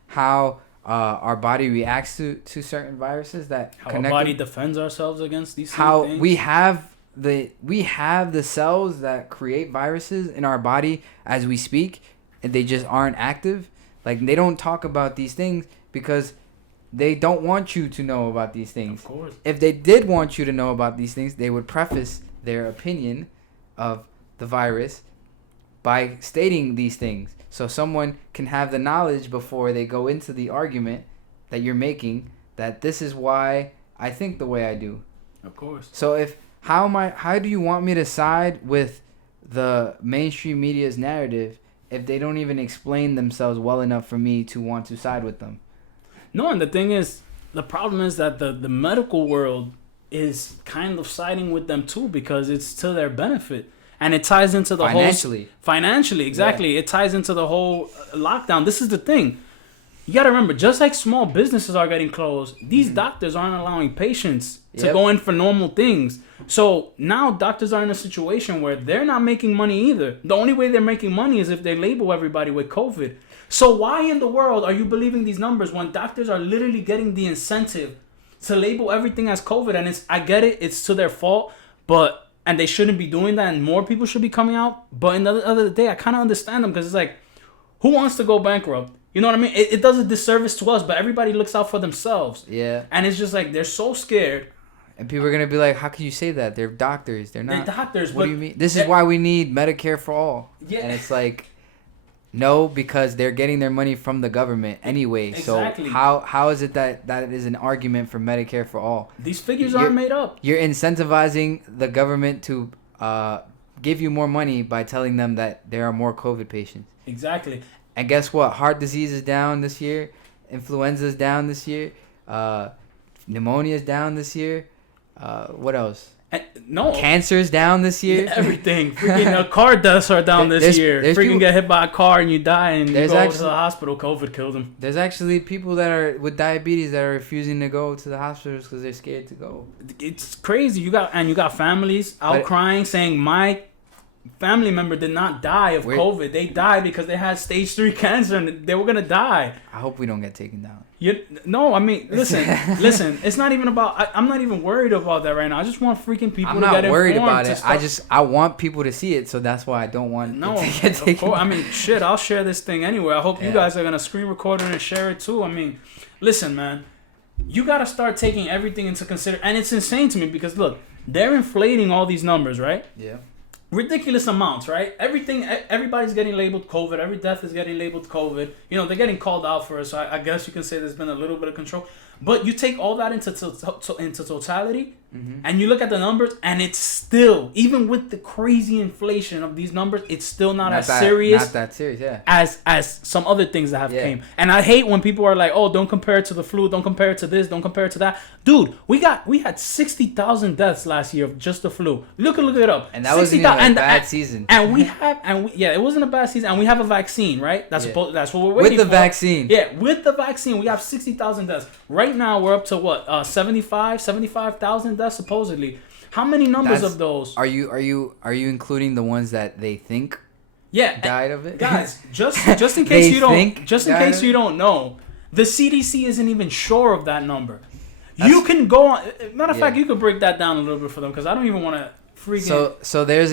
how our body reacts to certain viruses that how our body defends ourselves against these things. we have the cells that create viruses in our body as we speak, and they just aren't active. Like they don't talk about these things because they don't want you to know about these things. Of course. If they did want you to know about these things, they would preface their opinion of the virus by stating these things. So someone can have the knowledge before they go into the argument that you're making, that this is why I think the way I do. Of course. So how do you want me to side with the mainstream media's narrative if they don't even explain themselves well enough for me to want to side with them? No, and the problem is that the medical world is kind of siding with them too because it's to their benefit. And it ties into the financially, exactly. Yeah. It ties into the whole lockdown. This is the thing. You got to remember, just like small businesses are getting closed, these doctors aren't allowing patients to go in for normal things. So now doctors are in a situation where they're not making money either. The only way they're making money is if they label everybody with COVID. So why in the world are you believing these numbers when doctors are literally getting the incentive to label everything as COVID? And I get it, it's to their fault, and they shouldn't be doing that, and more people should be coming out. But in the other day, I kind of understand them because it's like, who wants to go bankrupt? You know what I mean? It does a disservice to us, but everybody looks out for themselves. Yeah. And it's just like, they're so scared. And people are going to be like, how can you say that? They're doctors. They're not. They're doctors. What do you mean? This is why we need Medicare for all. Yeah. And it's like, no, because they're getting their money from the government anyway. Exactly. So how is it that is an argument for Medicare for all? These figures aren't made up. You're incentivizing the government to give you more money by telling them that there are more COVID patients. Exactly. And guess what? Heart disease is down this year. Influenza is down this year. Pneumonia is down this year. What else? Cancer's down this year. Yeah, everything. Freaking car deaths are down this year. Freaking people, get hit by a car and you die and you go to the hospital. COVID killed them. There's actually people that are with diabetes that are refusing to go to the hospitals because they're scared to go. It's crazy. You got families out crying saying my family member did not die of COVID. They died because they had stage 3 cancer and they were gonna die. I hope we don't get taken down. No, I mean, listen. It's not even about. I'm not even worried about that right now. I just want freaking people to get informed. I'm not worried about it. I want people to see it, so that's why I don't want. No, to get taken down. I mean, shit. I'll share this thing anyway. I hope you guys are gonna screen record it and share it too. I mean, listen, man. You gotta start taking everything into consideration, and it's insane to me because look, they're inflating all these numbers, right? Yeah. Ridiculous amounts, right? Everybody's getting labeled COVID. Every death is getting labeled COVID. You know, they're getting called out for it. So I guess you can say there's been a little bit of control. But you take all that into totality, and you look at the numbers, and it's still, even with the crazy inflation of these numbers, it's still not as serious. Not that serious, yeah. As some other things that have came. And I hate when people are like, "Oh, don't compare it to the flu. Don't compare it to this. Don't compare it to that." Dude, we had 60,000 deaths last year of just the flu. Look it up. And that wasn't even a bad season. It wasn't a bad season. And we have a vaccine, right? That's what we're waiting for. With the vaccine. Yeah, with the vaccine, we have 60,000 deaths. Right now, we're up to what? 75,000 deaths supposedly. How many numbers of those? Are you including the ones that they think? Died of it? Guys, just in case you don't know, the CDC isn't even sure of that number. You can go on. Matter of fact, you could break that down a little bit for them because I don't even want to freaking. So there's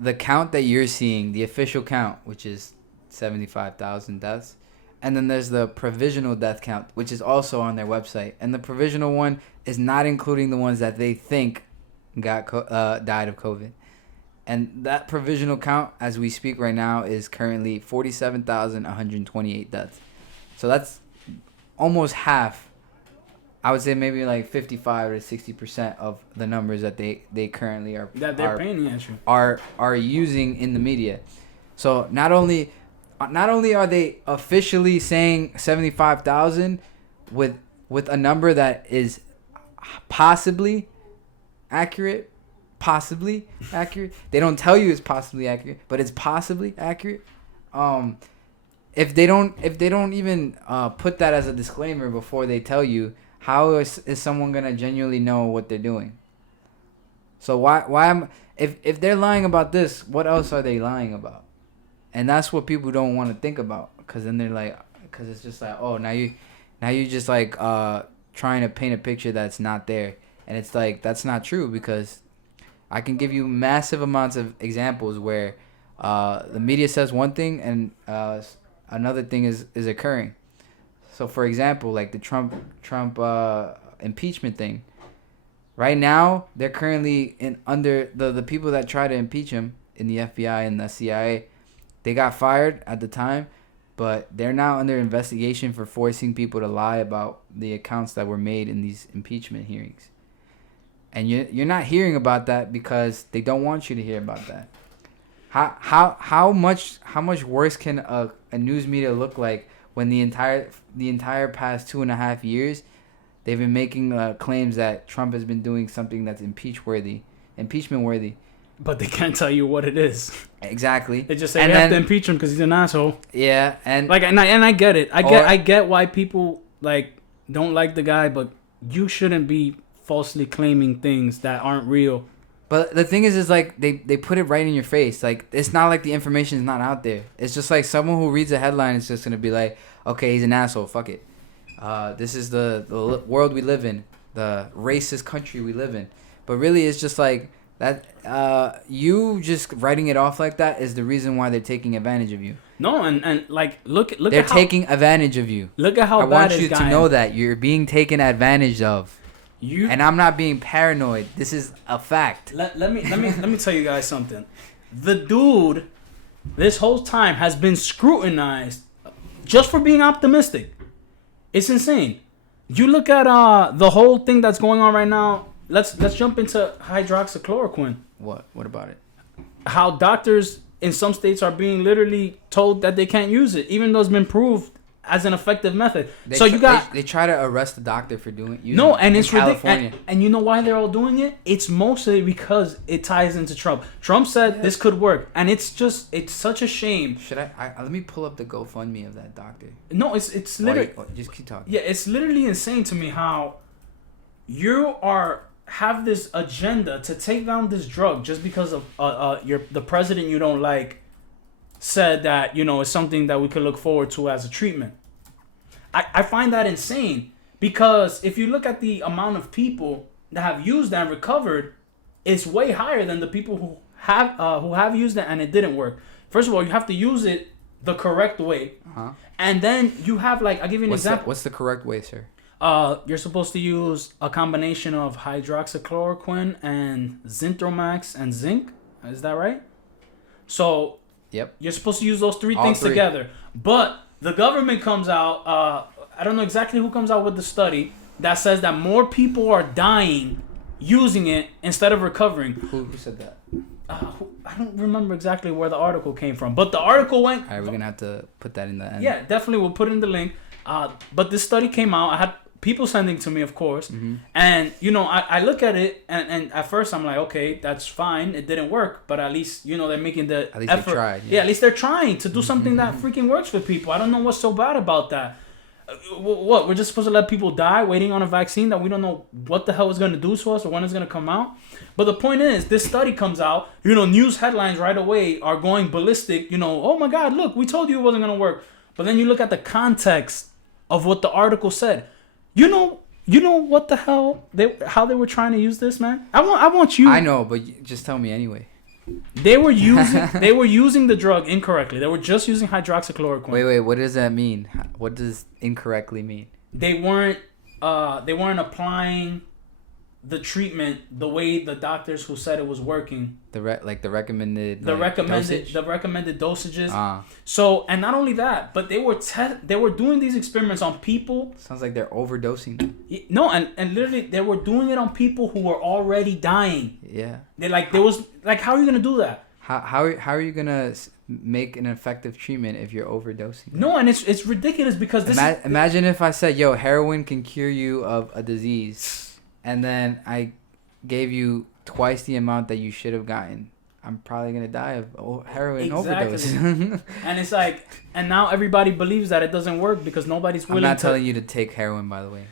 the count that you're seeing, the official count, which is 75,000 deaths. And then there's the provisional death count, which is also on their website. And the provisional one is not including the ones that they think died of COVID. And that provisional count, as we speak right now, is currently 47,128 deaths. So that's almost half. I would say maybe like 55 to 60% of the numbers that they currently are painting at you are using in the media. So not only are they officially saying 75,000 with a number that is possibly accurate. They don't tell you it's possibly accurate, but it's possibly accurate. If they don't even put that as a disclaimer before they tell you, how is someone gonna genuinely know what they're doing? So if they're lying about this, what else are they lying about? And that's what people don't want to think about, because then they're like, because it's just like, oh, now you just like trying to paint a picture that's not there, and it's like that's not true, because I can give you massive amounts of examples where the media says one thing and another thing is occurring. So for example, like the Trump impeachment thing. Right now, they're currently under the people that try to impeach him in the FBI and the CIA. They got fired at the time, but they're now under investigation for forcing people to lie about the accounts that were made in these impeachment hearings. And you're not hearing about that because they don't want you to hear about that. How much worse can a news media look like when the entire past 2.5 years they've been making claims that Trump has been doing something that's impeachment worthy. But they can't tell you what it is. Exactly. They just say we have to impeach him because he's an asshole. Yeah, and I get it. I get why people like don't like the guy, but you shouldn't be falsely claiming things that aren't real. But the thing is like they put it right in your face. Like, it's not like the information is not out there. It's just like someone who reads a headline is just gonna be like, okay, he's an asshole. Fuck it. This is the world we live in, the racist country we live in. But really, it's just like that. You just writing it off like that is the reason why they're taking advantage of you. No, and like look. They're taking advantage of you. Look at how I want you to know that you're being taken advantage of. And I'm not being paranoid. This is a fact. Let me tell you guys something. The dude, this whole time has been scrutinized just for being optimistic. It's insane. You look at the whole thing that's going on right now. Let's jump into hydroxychloroquine. What about it? How doctors in some states are being literally told that they can't use it, even though it's been proved as an effective method. They try to arrest the doctor for using and it's California. And you know why they're all doing it? It's mostly because it ties into Trump. Trump said this could work, and it's such a shame. Should I let me pull up the GoFundMe of that doctor? No, it's literally just keep talking. Yeah, it's literally insane to me how you are have this agenda to take down this drug just because of the president you don't like said that, you know, it's something that we could look forward to as a treatment. I find that insane, because if you look at the amount of people that have used and recovered, it's way higher than the people who have used it and it didn't work. First of all, you have to use it the correct way. And then you have, like, I'll give you an example. What's the correct way, sir? You're supposed to use a combination of hydroxychloroquine and Zintromax and zinc. Is that right? So yep, you're supposed to use those three things together. But the government comes out, I don't know exactly who comes out with the study that says that more people are dying using it instead of recovering. Who said that? I don't remember exactly where the article came from, but the article went... All right, we're going to have to put that in the end. Yeah, definitely. We'll put it in the link. But this study came out. I had people sending to me, of course. Mm-hmm. And, you know, I look at it, and at first I'm like, okay, that's fine. It didn't work. But at least, you know, they're making the effort. At least they tried. Yeah, at least they're trying to do something that freaking works for people. I don't know what's so bad about that. What? We're just supposed to let people die waiting on a vaccine that we don't know what the hell is going to do to us or when it's going to come out? But the point is, this study comes out, you know, news headlines right away are going ballistic. You know, oh my God, look, we told you it wasn't going to work. But then you look at the context of what the article said. You know what the hell how they were trying to use this, man? I want you. I know, but just tell me anyway. They were using the drug incorrectly. They were just using hydroxychloroquine. Wait, what does that mean? What does incorrectly mean? They weren't applying the treatment the way the doctors who said it was working. The recommended dosages. So, and not only that, but they were doing these experiments on people. Sounds like they're overdosing. No, and literally they were doing it on people who were already dying. Yeah. How are you gonna do that? How are you gonna make an effective treatment if you're overdosing? No, and it's ridiculous because imagine if I said, yo, heroin can cure you of a disease. And then I gave you twice the amount that you should have gotten. I'm probably going to die of heroin overdose. And it's like, and now everybody believes that it doesn't work because nobody's willing to... I'm not telling you to take heroin, by the way.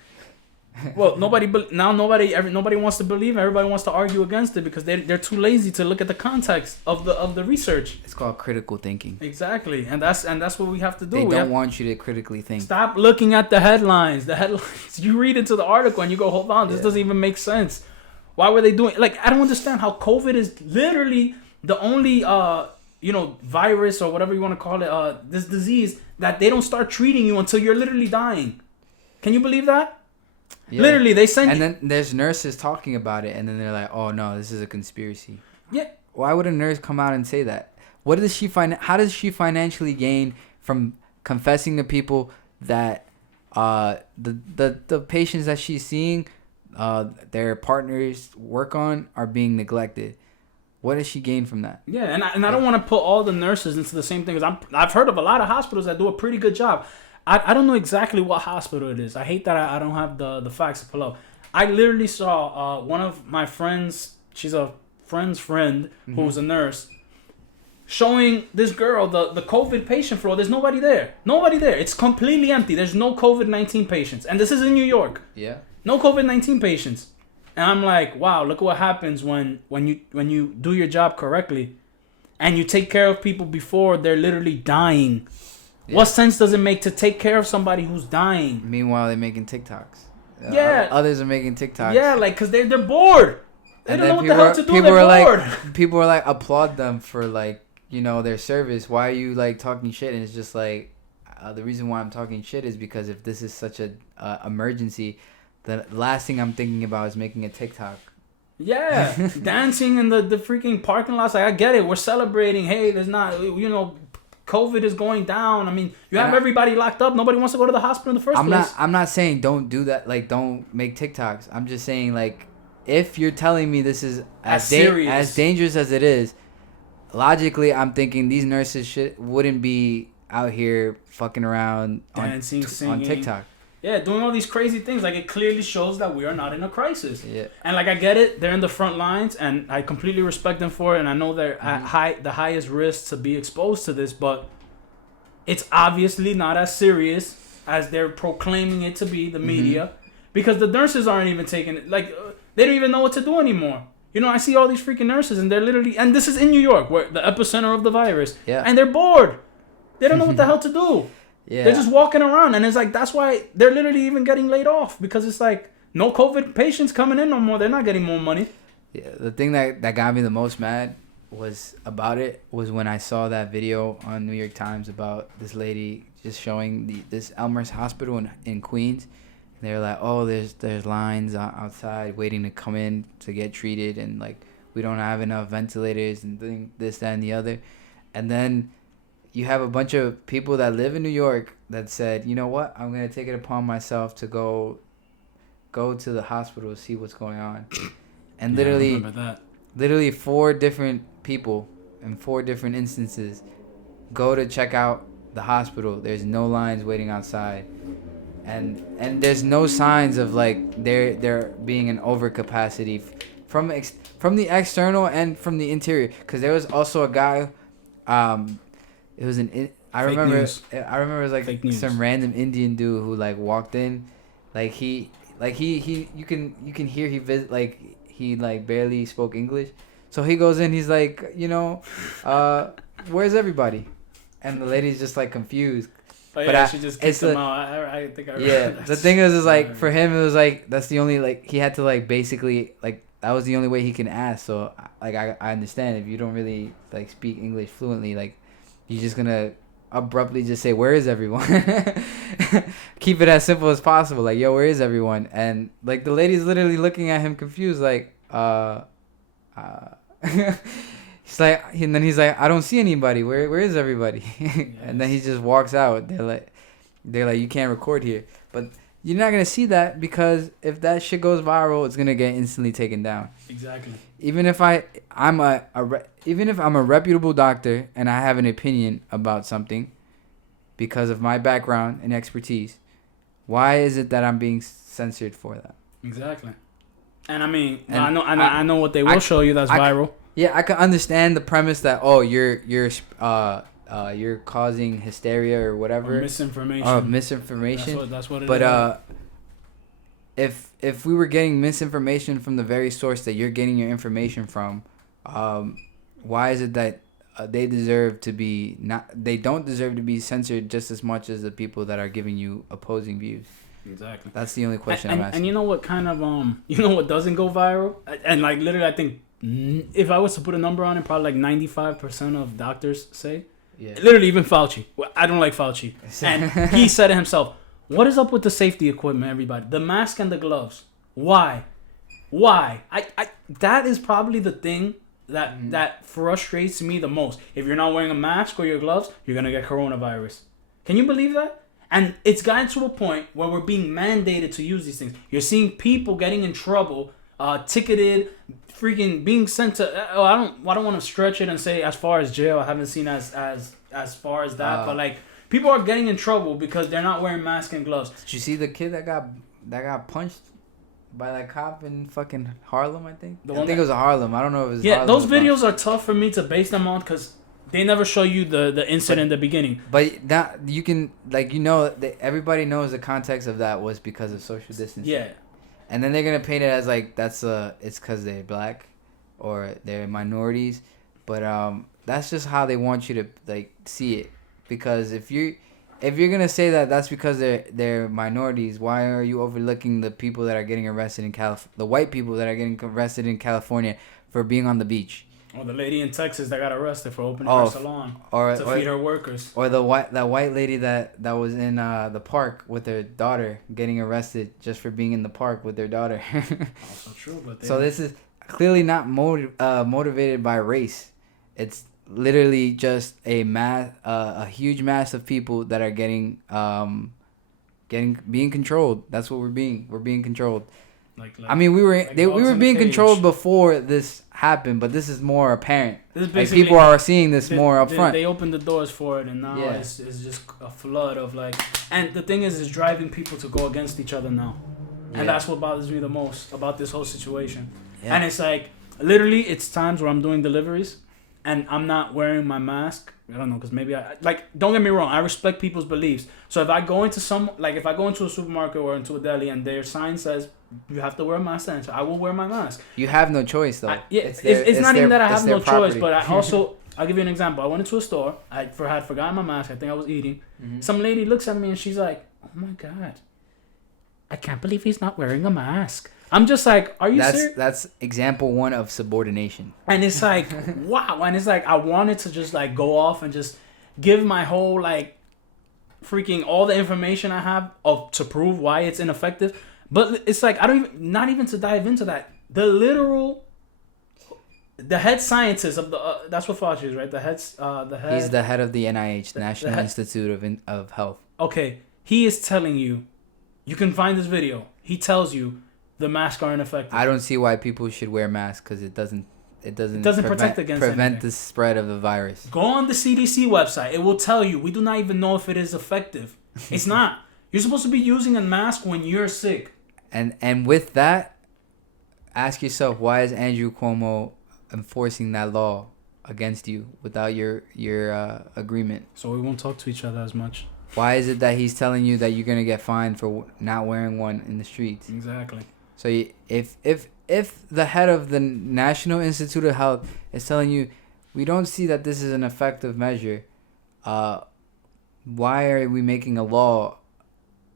Well, nobody wants to believe. Everybody wants to argue against it because they're too lazy to look at the context of the research. It's called critical thinking. Exactly, and that's what we have to do. They don't want you to critically think. Stop looking at the headlines. The headlines. You read into the article and you go, hold on, this doesn't even make sense. Why were they doing? Like, I don't understand how COVID is literally the only virus or whatever you want to call it, this disease that they don't start treating you until you're literally dying. Can you believe that? Yeah. Literally, they send. And then there's nurses talking about it, and then they're like, "Oh no, this is a conspiracy." Yeah. Why would a nurse come out and say that? What does she How does she financially gain from confessing to people that the patients that she's seeing, their partners work on, are being neglected? What does she gain from that? Yeah, and I don't want to put all the nurses into the same thing, because I've heard of a lot of hospitals that do a pretty good job. I don't know exactly what hospital it is. I hate that I don't have the facts to pull up. I literally saw one of my friends, she's a friend's friend, who's a nurse, showing this girl the COVID patient floor. There's nobody there. Nobody there. It's completely empty. There's no COVID-19 patients. And this is in New York. Yeah. No COVID-19 patients. And I'm like, wow, look at what happens when you do your job correctly and you take care of people before they're literally dying. Yeah. What sense does it make to take care of somebody who's dying? Meanwhile, they're making TikToks. Yeah. Others are making TikToks. Yeah, like, because they're bored. They don't know what the hell to do. They're bored. People are like, applaud them for, like, their service. Why are you, like, talking shit? And it's just like, the reason why I'm talking shit is because if this is such a emergency, the last thing I'm thinking about is making a TikTok. Yeah. Dancing in the freaking parking lots. Like, I get it. We're celebrating. Hey, there's not, COVID is going down. I mean, you have everybody locked up. Nobody wants to go to the hospital in the first place. I'm not saying don't do that. Like, don't make TikToks. I'm just saying, like, if you're telling me this is as dangerous as it is, logically, I'm thinking these nurses wouldn't be out here fucking around dancing, singing on TikTok. Yeah, doing all these crazy things. Like, it clearly shows that we are not in a crisis. Yeah. And, like, I get it. They're in the front lines, and I completely respect them for it. And I know they're at the highest risk to be exposed to this. But it's obviously not as serious as they're proclaiming it to be, the media. Because the nurses aren't even taking it. Like, They don't even know what to do anymore. You know, I see all these freaking nurses, and they're literally, and this is in New York, where the epicenter of the virus. Yeah. And they're bored. They don't know what the hell to do. Yeah. They're just walking around, and it's like, that's why they're literally even getting laid off, because it's like, no COVID patients coming in no more. They're not getting more money. Yeah, the thing that got me the most mad was when I saw that video on New York Times about this lady just showing this Elmer's Hospital in Queens. They're like, oh, there's lines outside waiting to come in to get treated, and like we don't have enough ventilators and this, that, and the other. And then you have a bunch of people that live in New York that said, you know what, I'm gonna take it upon myself to go to the hospital to see what's going on. And literally 4 different people in 4 different instances go to check out the hospital. There's no lines waiting outside. And there's no signs of like there being an overcapacity from the external and from the interior. Because there was also a guy, it was I remember it was like some random Indian dude who like walked in, you can hear he barely spoke English. So he goes in, he's like, where's everybody? And the lady's just like confused. Oh, yeah, she just kicked him out. I think I remember. Yeah, the thing is like, for him, it was like, that's the only, like, he had to, like, basically, like, that was the only way he can ask. So, like, I understand if you don't really, like, speak English fluently, like, you're just gonna abruptly just say, where is everyone? Keep it as simple as possible. Like, yo, where is everyone? And, like, the lady's literally looking at him confused, like, He's like, and then he's like, I don't see anybody. Where is everybody? Yes. And then he just walks out. They're like, you can't record here. But you're not gonna see that, because if that shit goes viral, it's gonna get instantly taken down. Exactly. Even if I'm a reputable doctor and I have an opinion about something, because of my background and expertise, why is it that I'm being censored for that? Exactly. And I mean, I know what they will show you that's viral. Yeah, I can understand the premise that, oh, you're causing hysteria or whatever. Or misinformation. That's what it is. But if we were getting misinformation from the very source that you're getting your information from, why is it that they don't deserve to be censored just as much as the people that are giving you opposing views? Exactly. That's the only question I'm asking. And you know what kind of what doesn't go viral? And like literally, I think if I was to put a number on it, probably like 95% of doctors say. Yeah. Literally, even Fauci. I don't like Fauci. And he said it himself. What is up with the safety equipment, everybody? The mask and the gloves. Why? That is probably the thing that frustrates me the most. If you're not wearing a mask or your gloves, you're going to get coronavirus. Can you believe that? And it's gotten to a point where we're being mandated to use these things. You're seeing people getting in trouble, ticketed, freaking being sent to. I don't want to stretch it and say as far as jail. I haven't seen as far as that, but like people are getting in trouble because they're not wearing masks and gloves. Did you see the kid that got punched by that cop in fucking Harlem? I think it was Harlem. I don't know if it was. Yeah, Harlem, those videos are tough for me to base them on because they never show you the incident in the beginning. But that you can everybody knows the context of that was because of social distancing. Yeah. And then they're gonna paint it as like it's because they're black or they're minorities, but that's just how they want you to like see it. Because if you're gonna say that that's because they're minorities, why are you overlooking the people that are getting arrested in the white people that are getting arrested in California for being on the beach? Or the lady in Texas that got arrested for opening her salon to feed her workers. Or that white lady that was in the park with her daughter getting arrested just for being in the park with their daughter. Also true, but so this is clearly not motivated by race. It's literally just a huge mass of people that are being controlled. That's what we're being controlled. I mean, we were being controlled before this happened, but this is more apparent. People are seeing this more up front. They opened the doors for it, and now it's just a flood of and the thing is driving people to go against each other now, and that's what bothers me the most about this whole situation. Yeah. And it's like literally, it's times where I'm doing deliveries, and I'm not wearing my mask. I don't know, because maybe don't get me wrong, I respect people's beliefs. So if I go into a supermarket or into a deli and their sign says you have to wear a mask. And so I will wear my mask. You have no choice, though. It's not even that I have no choice, but I also, I'll give you an example. I went into a store. I had forgotten my mask. I think I was eating. Mm-hmm. Some lady looks at me and she's like, "Oh my God, I can't believe he's not wearing a mask." I'm just like, are you serious? That's example one of subordination. And it's like, wow. And it's like, I wanted to just like go off and just give my whole like freaking all the information I have to prove why it's ineffective. But it's like, not even to dive into that. The head scientist of the, that's what Fauci is, right? He's the head of the NIH, the National Institute of Health. Okay. He is telling you, you can find this video. He tells you, the masks are ineffective. I don't see why people should wear masks because it doesn't prevent the spread of the virus. Go on the CDC website. It will tell you. We do not even know if it is effective. It's not. You're supposed to be using a mask when you're sick. And with that, ask yourself, why is Andrew Cuomo enforcing that law against you without your agreement? So we won't talk to each other as much. Why is it that he's telling you that you're gonna get fined for not wearing one in the streets? Exactly. So if the head of the National Institute of Health is telling you, we don't see that this is an effective measure, why are we making a law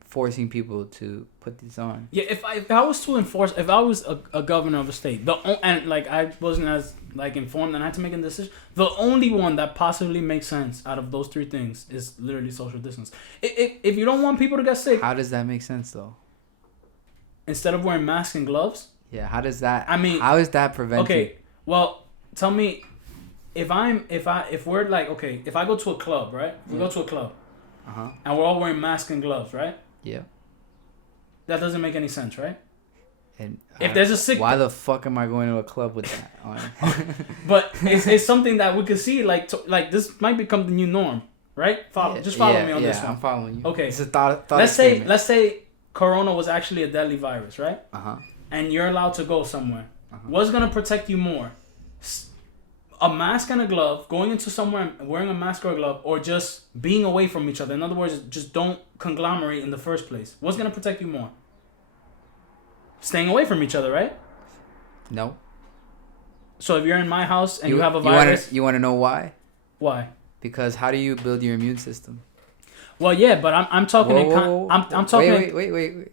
forcing people to put this on? Yeah, if I was to enforce, if I was a governor of a state, and like I wasn't as like informed and I had to make a decision, the only one that possibly makes sense out of those three things is literally social distance. If you don't want people to get sick, how does that make sense though? Instead of wearing masks and gloves? Yeah, how does that? I mean, how is that prevented? Okay, well, tell me, if we're like, okay, if I go to a club, right? We go to a club, and we're all wearing masks and gloves, right? Yeah. That doesn't make any sense, right? And if there's a sick, why the fuck am I going to a club with that on? But it's something that we could see, like this might become the new norm, right? Follow me on this one. I'm following you. Okay, it's a thought let's say Corona was actually a deadly virus, right? And you're allowed to go somewhere. What's gonna protect you more? A mask and a glove, going into somewhere wearing a mask or a glove, or just being away from each other? In other words, just don't conglomerate in the first place. What's gonna protect you more? Staying away from each other, right? No. So if you're in my house and you have a virus, you want to know why? Why? Because how do you build your immune system? Well, yeah, but I'm talking. I'm talking. Wait.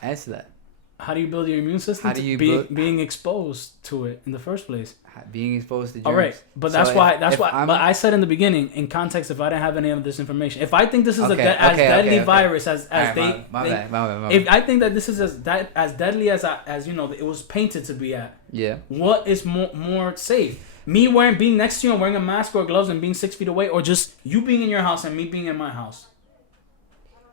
Answer that. How do you build your immune system? How do you being exposed to it in the first place? Being exposed to germs. All right, but that's why. But I said in the beginning, in context, if I didn't have any of this information, if I think this is deadly virus as they, if I think that this is as deadly as you know it was painted to be at, yeah. What is more safe? Me being next to you and wearing a mask or gloves and being 6 feet away, or just you being in your house and me being in my house?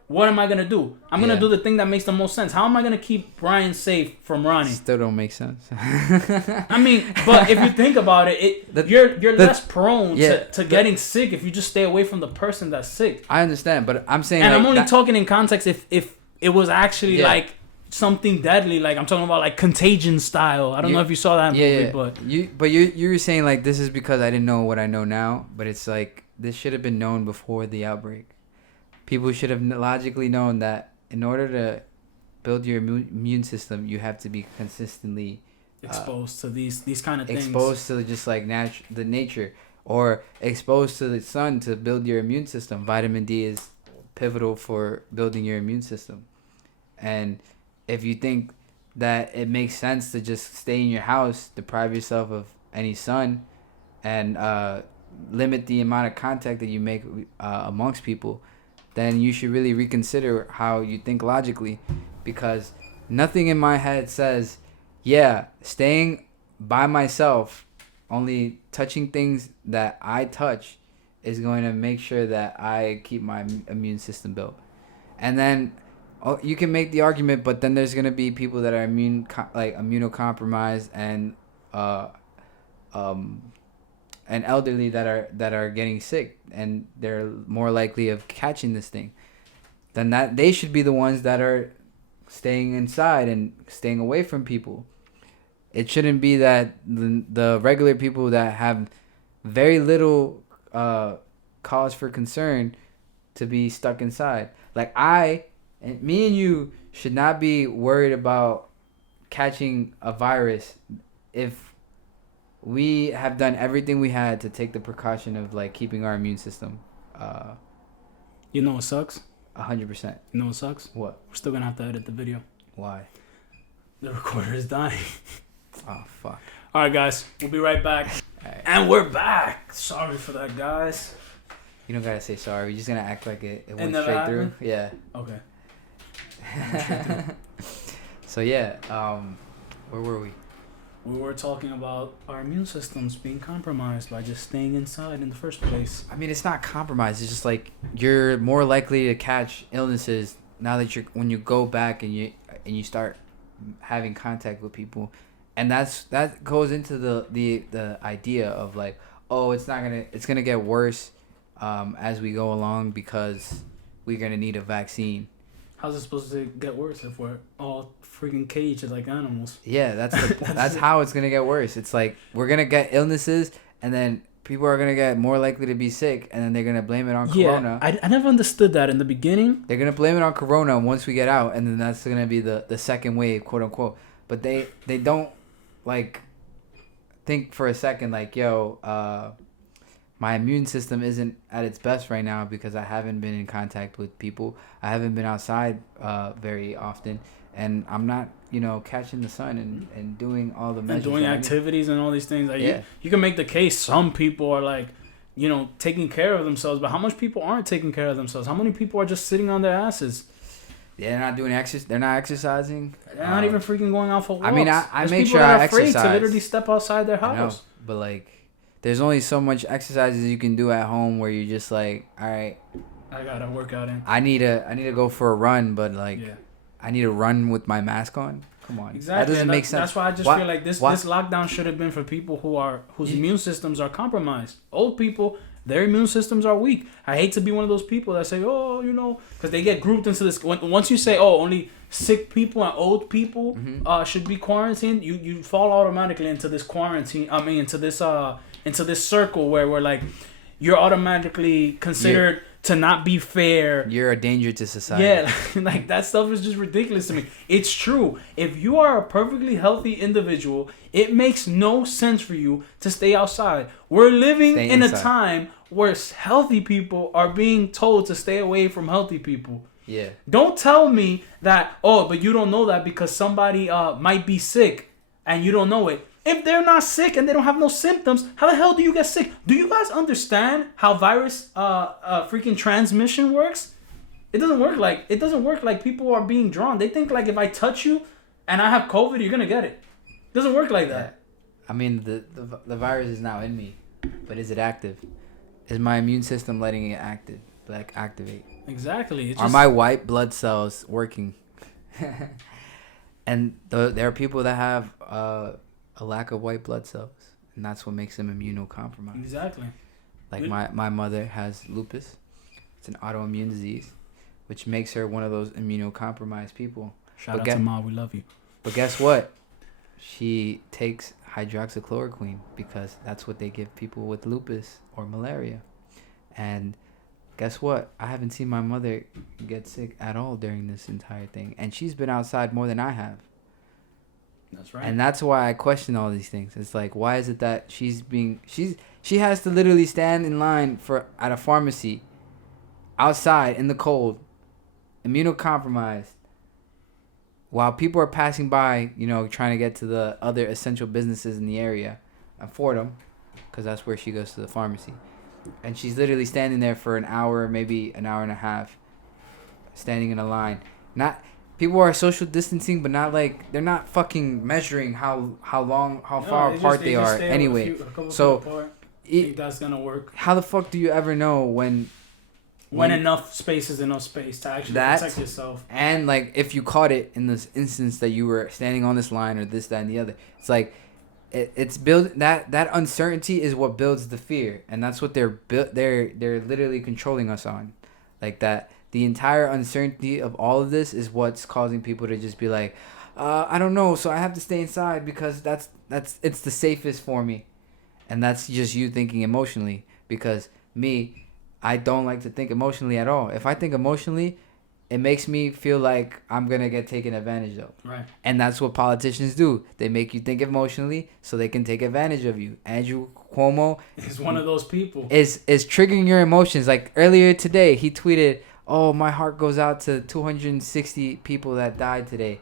What am I gonna do? I'm gonna do the thing that makes the most sense. How am I gonna keep Brian safe from Ronnie? Still don't make sense. I mean, but if you think about it, you're less prone to getting sick if you just stay away from the person that's sick. I understand, but I'm saying, and I'm only talking in context if it was actually like something deadly, like I'm talking about like Contagion style. I don't know if you saw that movie, but you were saying like this is because I didn't know what I know now, but it's like this should have been known before the outbreak. People should have logically known that in order to build your immune system, you have to be consistently exposed to these kind of things. Exposed to just like nature, or exposed to the sun to build your immune system. Vitamin D is pivotal for building your immune system. And if you think that it makes sense to just stay in your house, deprive yourself of any sun, and limit the amount of contact that you make amongst people, then you should really reconsider how you think logically, because nothing in my head says, staying by myself, only touching things that I touch is going to make sure that I keep my immune system built. And then you can make the argument, but then there's going to be people that are immunocompromised and elderly that are getting sick, and they're more likely of catching this thing. Then that they should be the ones that are staying inside and staying away from people. It shouldn't be that the regular people that have very little cause for concern to be stuck inside. Like me and you should not be worried about catching a virus if we have done everything we had to take the precaution of like keeping our immune system. You know what sucks? 100%. You know what sucks? What? We're still gonna have to edit the video. Why? The recorder is dying. Oh fuck. All right, guys, we'll be right back. Right. And we're back. Sorry for that, guys. You don't gotta say sorry. We're just gonna act like it went never straight happened? through. Yeah. Okay. So yeah, where were we? We were talking about our immune systems being compromised by just staying inside in the first place. I mean, it's not compromised. It's just like you're more likely to catch illnesses now that when you go back and you start having contact with people, and that goes into the idea of like, oh, it's gonna get worse as we go along because we're gonna need a vaccine. How's it supposed to get worse if we're all freaking caged like animals? Yeah, that's how it's gonna get worse. It's like we're gonna get illnesses, and then people are gonna get more likely to be sick, and then they're gonna blame it on Corona. I never understood that in the beginning. They're gonna blame it on Corona once we get out, and then that's gonna be the second wave, quote unquote. But they don't like think for a second like, yo, my immune system isn't at its best right now because I haven't been in contact with people. I haven't been outside very often, and I'm not, catching the sun and doing all the measures. And doing activities and all these things. Like, yeah. You can make the case some people are like, taking care of themselves, but how much people aren't taking care of themselves? How many people are just sitting on their asses? They're not doing They're not exercising. They're not even freaking going out for walks. I mean, I make sure I exercise. People that are afraid to literally step outside their house. I know, but like, there's only so much exercises you can do at home where you're just like, all right, I gotta work out in. I need to go for a run, but like, I need to run with my mask on. Come on, exactly. That doesn't make sense. That's why I just feel like this lockdown should have been for people whose immune systems are compromised. Old people, their immune systems are weak. I hate to be one of those people that say, oh, because they get grouped into this. Once you say, oh, only sick people and old people should be quarantined, you fall automatically into this quarantine. I mean, into this circle where we're like, you're automatically considered to not be fair. You're a danger to society. Yeah, like that stuff is just ridiculous to me. It's true. If you are a perfectly healthy individual, it makes no sense for you to stay outside. We're living in a time where healthy people are being told to stay away from healthy people. Yeah. Don't tell me that, but you don't know that because somebody might be sick and you don't know it. If they're not sick and they don't have no symptoms, how the hell do you get sick? Do you guys understand how virus freaking transmission works? It doesn't work like people are being drawn. They think like if I touch you and I have COVID, you're gonna get it. It doesn't work like that. I mean, the virus is now in me, but is it active? Is my immune system letting it activate? Exactly. Are my white blood cells working? And there are people that have a lack of white blood cells, and that's what makes them immunocompromised. Exactly. Like my mother has lupus. It's an autoimmune disease, which makes her one of those immunocompromised people. Shout out to Ma, we love you. But guess what? She takes hydroxychloroquine because that's what they give people with lupus or malaria. And guess what? I haven't seen my mother get sick at all during this entire thing, and she's been outside more than I have. That's right. And that's why I question all these things. It's like, why is it that she has to literally stand in line at a pharmacy outside in the cold, immunocompromised, while people are passing by, trying to get to the other essential businesses in the area and Fordham, because that's where she goes to the pharmacy. And she's literally standing there for an hour, maybe an hour and a half, standing in a line. People are social distancing, but not like they're not fucking measuring how far apart they are anyway. So that's gonna work. How the fuck do you ever know when enough space is enough space to actually protect yourself? And like if you caught it in this instance that you were standing on this line or this, that, and the other, it's like it's build that uncertainty is what builds the fear, and that's what they're literally controlling us on, like that. The entire uncertainty of all of this is what's causing people to just be like, I don't know, so I have to stay inside because it's the safest for me. And that's just you thinking emotionally, because me, I don't like to think emotionally at all. If I think emotionally, it makes me feel like I'm gonna get taken advantage of. Right. And that's what politicians do. They make you think emotionally so they can take advantage of you. Andrew Cuomo is one of those people. Is triggering your emotions. Like earlier today, he tweeted, "Oh, my heart goes out to 260 people that died today."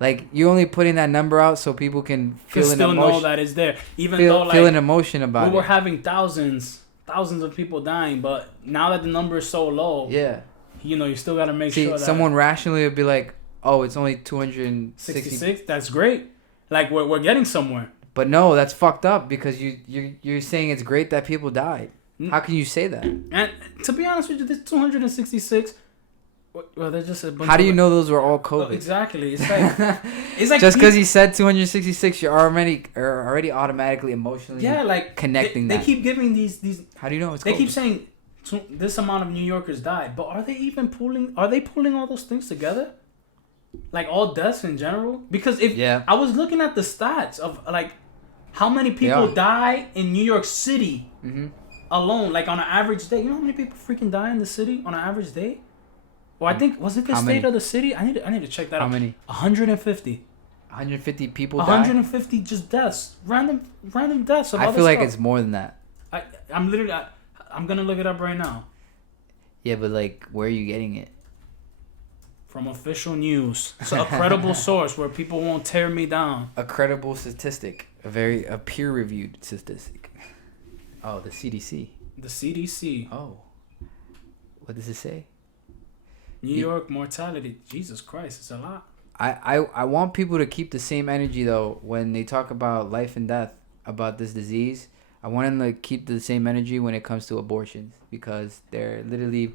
Like, you're only putting that number out so people can feel an emotion. Know that it's there, even though like feel an emotion about it. We were having thousands of people dying, but now that the number is so low, yeah, you still gotta make sure that someone rationally would be like, "Oh, it's only 266. That's great. Like we're getting somewhere." But no, that's fucked up because you're saying it's great that people died. How can you say that? And to be honest with you, this 266. Well, they're just a bunch. How do you know those were all COVID? Exactly. It's like just because he said 266, you're already automatically emotionally connecting they that. Keep giving these. How do you know it's COVID? They keep saying this amount of New Yorkers died, but are they even pulling? Are they pulling all those things together? Like all deaths in general? Because I was looking at the stats of like how many people die in New York City alone, like on an average day. You know how many people freaking die in the city on an average day? Well, I think was it the state of the city? I need to check that out. How many? 150. 150 people 150 just deaths. Random deaths of I other feel like stuff. it's more than that. I'm going to look it up right now. Yeah, but like, where are you getting it? From official news. So a credible source where people won't tear me down. A credible statistic. A peer-reviewed statistic. Oh, the CDC. The CDC. Oh. What does it say? New York mortality. Jesus Christ, it's a lot. I want people to keep the same energy, though, when they talk about life and death, about this disease. I want them to keep the same energy when it comes to abortions, because they're literally...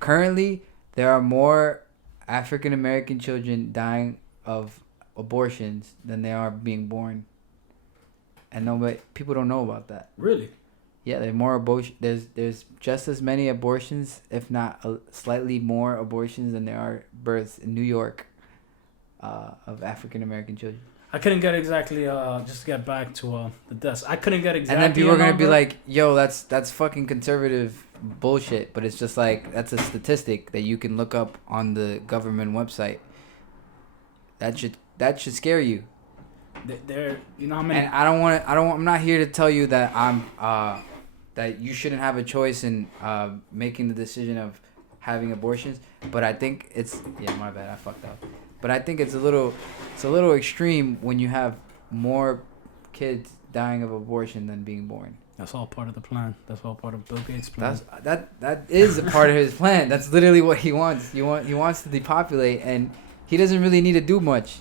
Currently, there are more African-American children dying of abortions than they are being born. And people don't know about that. Really? Yeah, there's more abortion. There's just as many abortions, if not slightly more abortions, than there are births in New York of African American children. I couldn't get exactly. Just to get back to the deaths, I couldn't get exactly. And then people are gonna be like, "Yo, that's fucking conservative bullshit." But it's just like, that's a statistic that you can look up on the government website. That should scare you. There, you know how many. And I'm not here to tell you that that you shouldn't have a choice in making the decision of having abortions. But I think it's my bad, I fucked up. But I think it's a little extreme when you have more kids dying of abortion than being born. That's all part of the plan. That's all part of Bill Gates' plan. That is a part of his plan. That's literally what he wants. He wants to depopulate, and he doesn't really need to do much.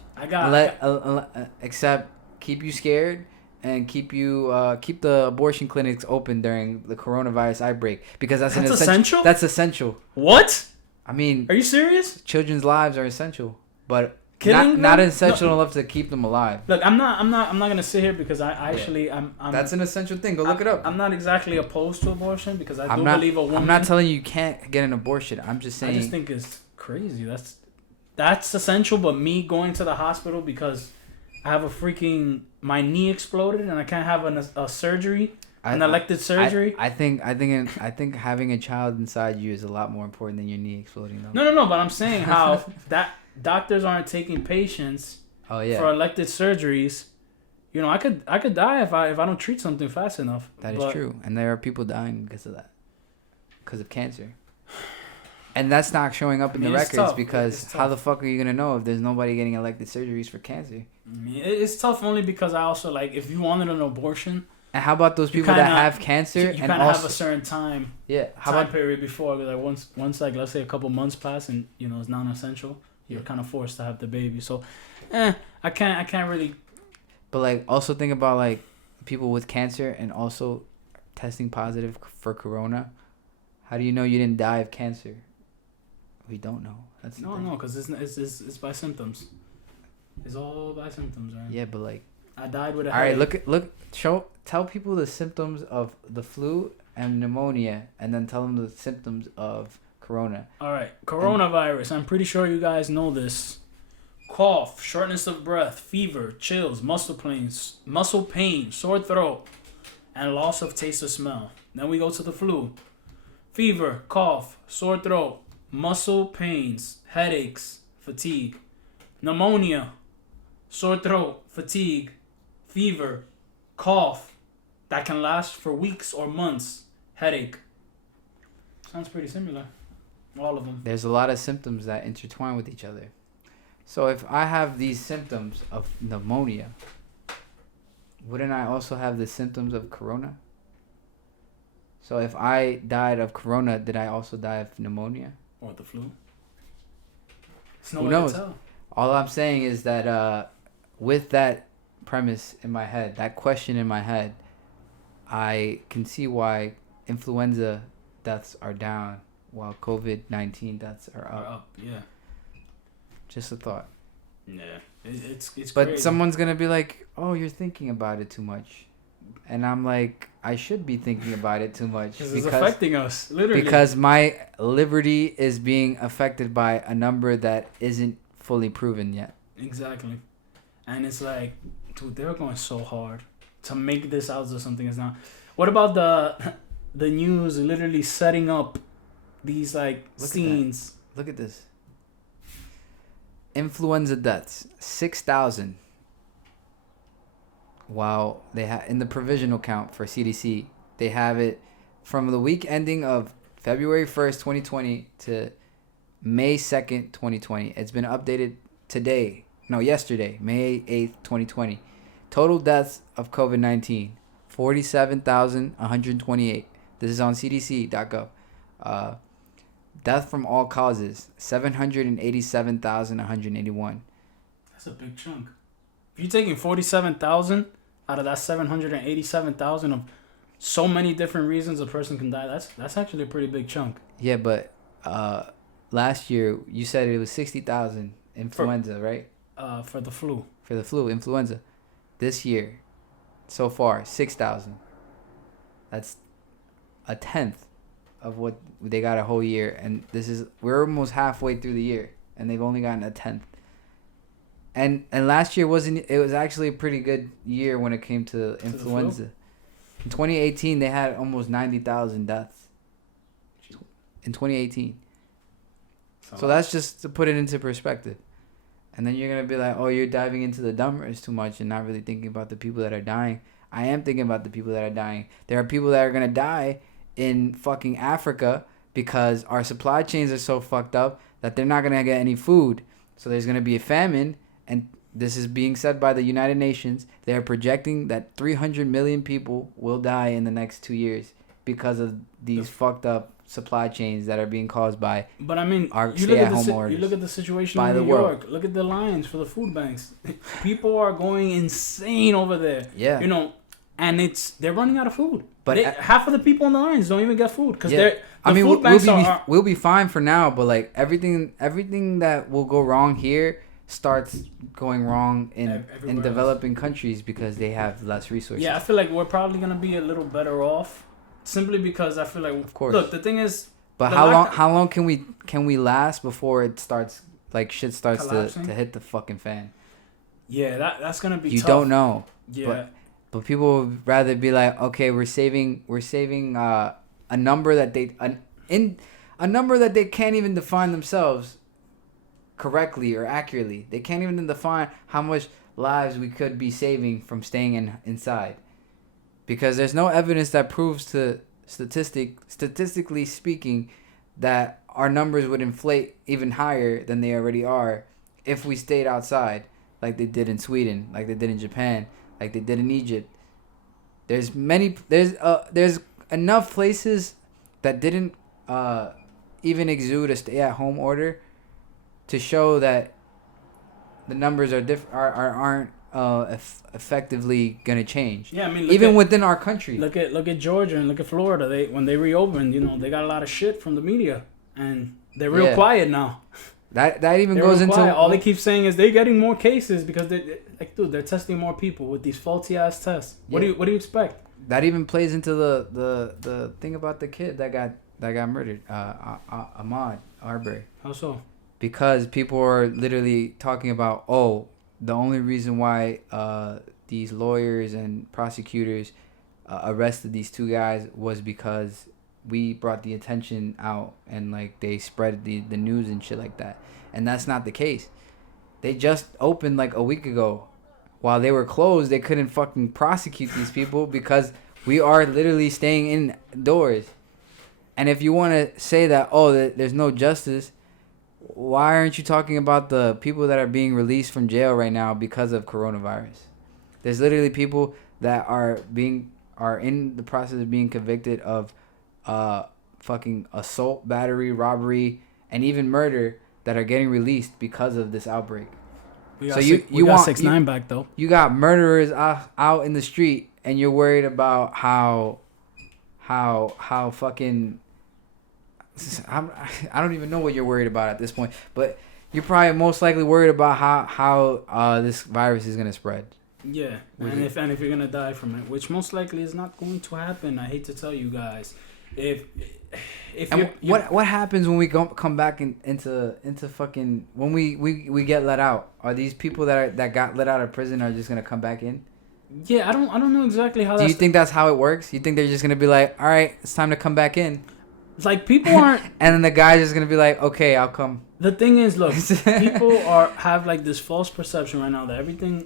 Except keep you scared and keep the abortion clinics open during the coronavirus outbreak, because that's essential. That's essential. What? I mean, are you serious? Children's lives are essential, but not essential enough to keep them alive. Look, I'm not gonna sit here because I'm that's an essential thing. Go look it up. I'm not exactly opposed to abortion because I believe a woman. I'm not telling you can't get an abortion. I'm just saying. I just think it's crazy. That's essential, but me going to the hospital because I have my knee exploded and I can't have a surgery, an elective surgery. I think having a child inside you is a lot more important than your knee exploding, though. No. But I'm saying how that doctors aren't taking patients for elective surgeries. You know, I could die if I don't treat something fast enough. That is true, and there are people dying because of that, because of cancer. And that's not showing up in the records because how the fuck are you going to know if there's nobody getting elective surgeries for cancer? It's tough only because I also, like, if you wanted an abortion... And how about those people that have cancer? You kind of have a certain time period before. Like once, like, let's say a couple months pass and, you know, it's non-essential, you're kind of forced to have the baby. So, I can't really... But, like, also think about, like, people with cancer and also testing positive for corona. How do you know you didn't die of cancer? We don't know. No, because it's by symptoms. It's all by symptoms, right? Yeah, but like, I died with a headache. All right, tell people the symptoms of the flu and pneumonia, and then tell them the symptoms of corona. All right, coronavirus. I'm pretty sure you guys know this. Cough, shortness of breath, fever, chills, muscle pain, sore throat, and loss of taste or smell. Then we go to the flu. Fever, cough, sore throat, muscle pains, headaches, fatigue, pneumonia, sore throat, fatigue, fever, cough that can last for weeks or months, headache. Sounds pretty similar. All of them. There's a lot of symptoms that intertwine with each other. So if I have these symptoms of pneumonia, wouldn't I also have the symptoms of corona? So if I died of corona, did I also die of pneumonia? Or the flu? Who knows? All I'm saying is that with that premise in my head, that question in my head, I can see why influenza deaths are down while COVID-19 deaths are up. Yeah. Just a thought. Yeah. It's but crazy. Someone's going to be like, oh, you're thinking about it too much. And I'm like, I should be thinking about it too much. Because it's affecting us, literally. Because my liberty is being affected by a number that isn't fully proven yet. Exactly. And it's like, dude, they're going so hard to make this out to something it's not. What about the news literally setting up these like scenes? Look at this. Influenza deaths, 6,000. While they have in the provisional count for CDC, they have it from the week ending of February 1st, 2020 to May 2nd, 2020. It's been updated yesterday, May 8th, 2020. Total deaths of COVID-19, 47,128. This is on cdc.gov. Death from all causes, 787,181. That's a big chunk. If you're taking 47,000 out of that 787,000 of so many different reasons a person can die, that's actually a pretty big chunk. Yeah, but last year you said it was 60,000 influenza, right? For the flu. For the flu, influenza. This year, so far, 6,000. That's a tenth of what they got a whole year, and we're almost halfway through the year, and they've only gotten a tenth. And last year was actually a pretty good year when it came to influenza. In 2018, they had almost 90,000 deaths. In 2018. So that's just to put it into perspective. And then you're going to be like, oh, you're diving into the numbers too much and not really thinking about the people that are dying. I am thinking about the people that are dying. There are people that are going to die in fucking Africa because our supply chains are so fucked up that they're not going to get any food. So there's going to be a famine. And this is being said by the United Nations. They are projecting that 300 million people will die in the next 2 years because of these fucked up supply chains that are being caused by our stay-at-home orders. You look at the situation in New York. Look at the lines for the food banks. People are going insane over there. Yeah. And they're running out of food. But half of the people on the lines don't even get food because we'll be fine for now. But like everything that will go wrong here starts going wrong in developing countries because they have less resources. Yeah, I feel like we're probably gonna be a little better off simply because I feel like, of course. Look, the thing is, but how long can we last before it starts shit starts to hit the fucking fan? Yeah, that's gonna be. You tough. don't know. Yeah. But people would rather be like, okay, we're saving a number that they can't even define themselves correctly or accurately. They can't even define how much lives we could be saving from staying inside, because there's no evidence that proves statistically speaking that our numbers would inflate even higher than they already are if we stayed outside, like they did in Sweden, like they did in Japan, like they did in Egypt. There's enough places that didn't even exude a stay-at-home order to show that the numbers aren't effectively gonna change. Yeah, I mean, even within our country. Look at Georgia and look at Florida. When they reopened, they got a lot of shit from the media, and they're real quiet now. That even goes into all they keep saying is they're getting more cases because they're testing more people with these faulty ass tests. What do you expect? That even plays into the thing about the kid that got murdered, Ahmaud Arbery. How so? Because people are literally talking about, the only reason why these lawyers and prosecutors arrested these two guys was because we brought the attention out and like they spread the news and shit like that. And that's not the case. They just opened like a week ago. While they were closed, they couldn't fucking prosecute these people because we are literally staying indoors. And if you want to say that, there's no justice, why aren't you talking about the people that are being released from jail right now because of coronavirus? There's literally people that are in the process of being convicted of fucking assault, battery, robbery, and even murder that are getting released because of this outbreak. We got 6ix9ine back though. You got murderers out in the street, and you're worried about how fucking. I don't even know what you're worried about at this point, but you're probably most likely worried about how this virus is gonna spread. Yeah, and if you're gonna die from it, which most likely is not going to happen. I hate to tell you guys, if what happens when we come back into fucking when we get let out? Are these people that got let out of prison are just gonna come back in? Yeah, I don't know exactly how. Do you think that's how it works? You think they're just gonna be like, all right, it's time to come back in? Like people aren't. And then the guy's just gonna be like, okay, I'll come. The thing is, look, people have like this false perception right now that everything,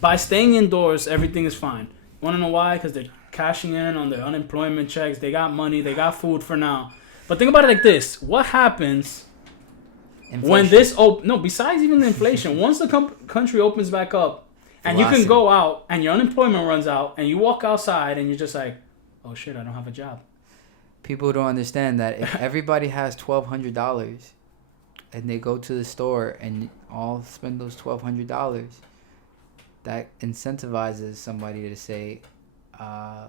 by staying indoors, everything is fine. You wanna know why? Because they're cashing in on their unemployment checks. They got money. They got food for now. But think about it like this: what happens when this besides even the inflation, once the country opens back up, and you can go out and your unemployment runs out, and you walk outside and you're just like, oh shit, I don't have a job. People don't understand that if everybody has $1,200 and they go to the store and all spend those $1,200, that incentivizes somebody to say, I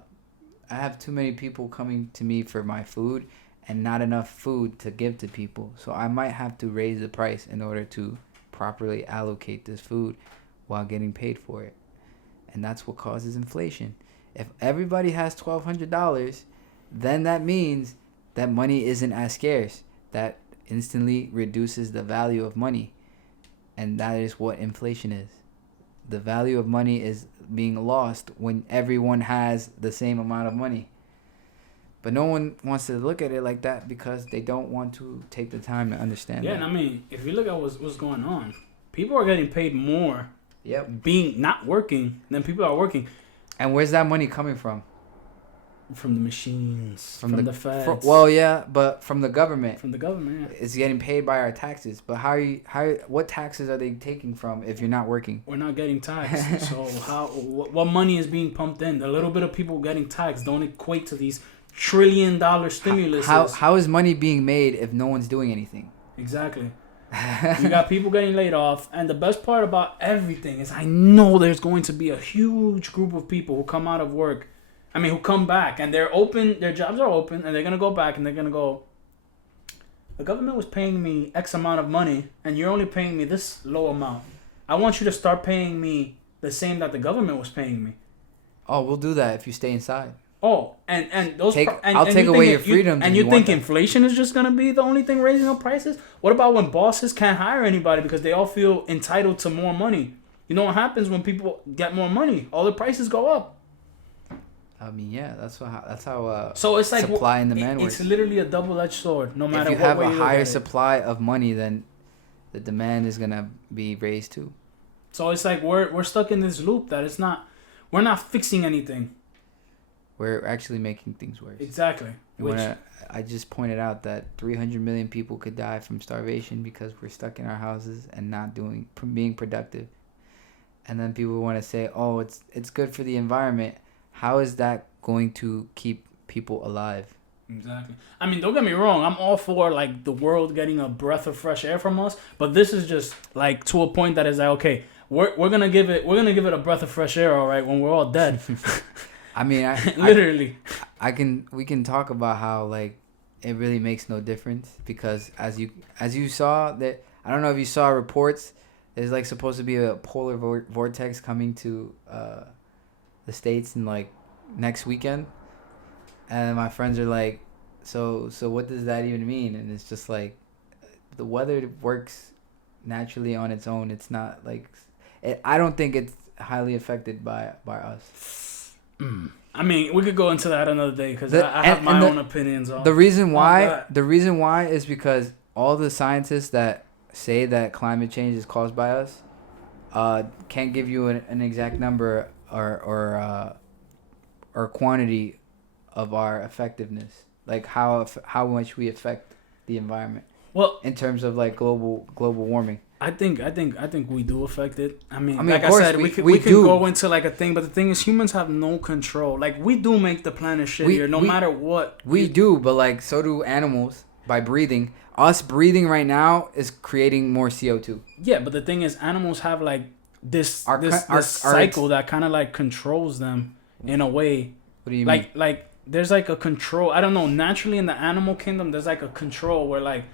have too many people coming to me for my food and not enough food to give to people. So I might have to raise the price in order to properly allocate this food while getting paid for it. And that's what causes inflation. If everybody has $1,200, then that means that money isn't as scarce. That instantly reduces the value of money. And that is what inflation is. The value of money is being lost when everyone has the same amount of money. But no one wants to look at it like that because they don't want to take the time to understand that. And I mean, if you look at what's going on, people are getting paid more being not working than people are working. And where's that money coming from? From the machines, from the feds. But from the government. From the government, yeah. It's getting paid by our taxes. But what taxes are they taking from if you're not working? We're not getting taxed. So what money is being pumped in? The little bit of people getting taxed don't equate to these $1 trillion stimuluses. How is money being made if no one's doing anything? Exactly. You got people getting laid off, and the best part about everything is I know there's going to be a huge group of people who come out of work. I mean, who come back and they're open, their jobs are open, and they're going to go back and they're going to go, the government was paying me X amount of money and you're only paying me this low amount. I want you to start paying me the same that the government was paying me. Oh, we'll do that if you stay inside. Oh, and those I'll take away your freedoms. And you think inflation is just going to be the only thing raising up prices? What about when bosses can't hire anybody because they all feel entitled to more money? You know what happens when people get more money? All the prices go up. I mean, yeah, that's how so it's like supply and demand works. It's literally a double-edged sword. No matter what. If you have a higher supply of money, then the demand is gonna be raised too. So it's like we're stuck in this loop that we're not fixing anything. We're actually making things worse. Exactly. I just pointed out that 300 million people could die from starvation because we're stuck in our houses and not being productive. And then people want to say, "Oh, it's good for the environment." How is that going to keep people alive? Exactly. I mean, don't get me wrong. I'm all for like the world getting a breath of fresh air from us, but this is just like to a point that is like, okay, we're gonna give it a breath of fresh air, all right, when we're all dead. I mean, literally. We can talk about how like it really makes no difference because as you saw that, I don't know if you saw reports. There's like supposed to be a polar vortex coming to the States in like next weekend, and my friends are like, so what does that even mean? And it's just like the weather works naturally on its own. It's not like I don't think it's highly affected by us. I mean, we could go into that another day because I have my own opinions on the reason why. The reason why is because all the scientists that say that climate change is caused by us can't give you an exact number or quantity of our effectiveness, like how much we affect the environment. Well, in terms of like global warming. I think we do affect it. I mean like I said, we can go into like a thing, but the thing is, humans have no control. Like, we do make the planet shittier, no matter what. We do, but like so do animals by breathing. Us breathing right now is creating more CO2. Yeah, but the thing is, animals have like this cycle that kind of like controls them in a way. What do you mean? Like there's like a control. I don't know. Naturally, in the animal kingdom, there's like a control where like.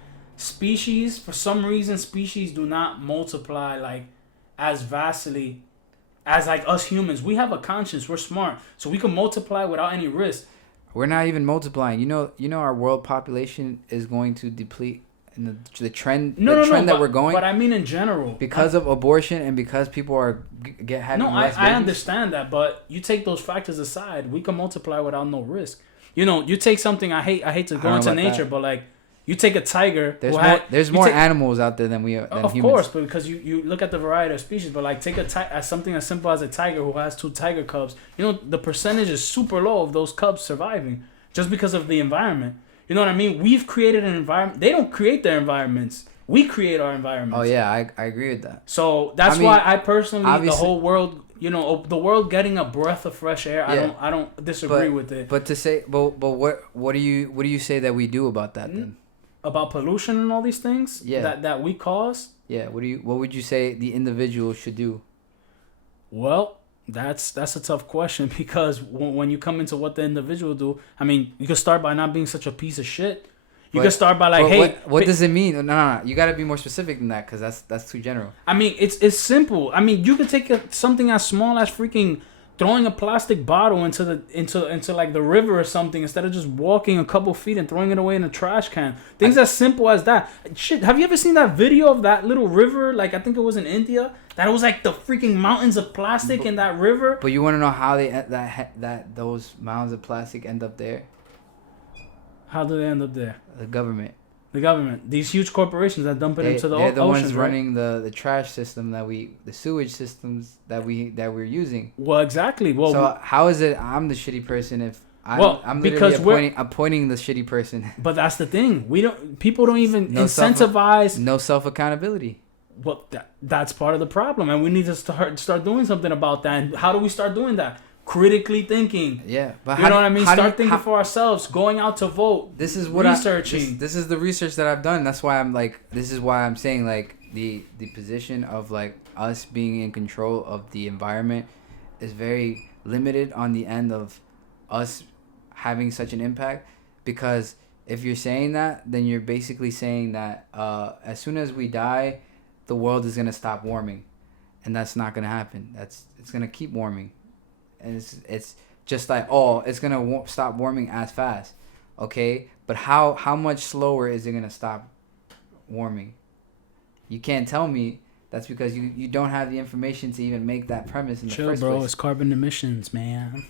Species, for some reason, species do not multiply like as vastly as like us humans. We have a conscience. We're smart, so we can multiply without any risk. We're not even multiplying. You know, our world population is going to deplete, and the trend that we're going. But I mean in general, because of abortion and because people are having less babies. I understand that, but you take those factors aside, we can multiply without no risk. You know, you take something. I hate to go into nature, but like. You take a tiger. There's more animals out there than we are. Of humans. Course, but because you look at the variety of species. But like take something as simple as a tiger who has 2 tiger cubs. You know, the percentage is super low of those cubs surviving just because of the environment. You know what I mean? We've created an environment. They don't create their environments. We create our environments. Oh yeah, I agree with that. So that's why I personally, the whole world, you know, the world getting a breath of fresh air. Yeah. I don't disagree with it. But what do you say that we do about that then? About pollution and all these things that we cause? Yeah, what would you say the individual should do? Well, that's a tough question because when you come into what the individual do, I mean, you can start by not being such a piece of shit. You can start by like, what does it mean? No. You got to be more specific than that because that's too general. I mean, it's simple. I mean, you could take something as small as freaking throwing a plastic bottle into like the river or something instead of just walking a couple feet and throwing it away in a trash can. Things as simple as that. Shit, have you ever seen that video of that little river? Like, I think it was in India. That was like the freaking mountains of plastic in that river. But you want to know how those mountains of plastic end up there? How do they end up there? The government. These huge corporations that dump it into the ocean. They're the ones running the trash system the sewage systems that we're using. Well, exactly. Well, so how is it I'm the shitty person if I'm literally appointing the shitty person? But that's the thing. People don't even incentivize. No self accountability. Well, that's part of the problem, and we need to start doing something about that. And how do we start doing that? Critically thinking. Yeah, but you know what I mean. Start thinking for ourselves. Going out to vote. This is what researching. This is the research that I've done. That's why I'm like. This is why I'm saying like the position of like us being in control of the environment is very limited on the end of us having such an impact. Because if you're saying that, then you're basically saying that as soon as we die, the world is gonna stop warming, and that's not gonna happen. It's gonna keep warming. And it's just like, it's gonna stop warming as fast, okay? But how much slower is it gonna stop warming? You can't tell me. That's because you don't have the information to even make that premise in the first place. It's carbon emissions, man.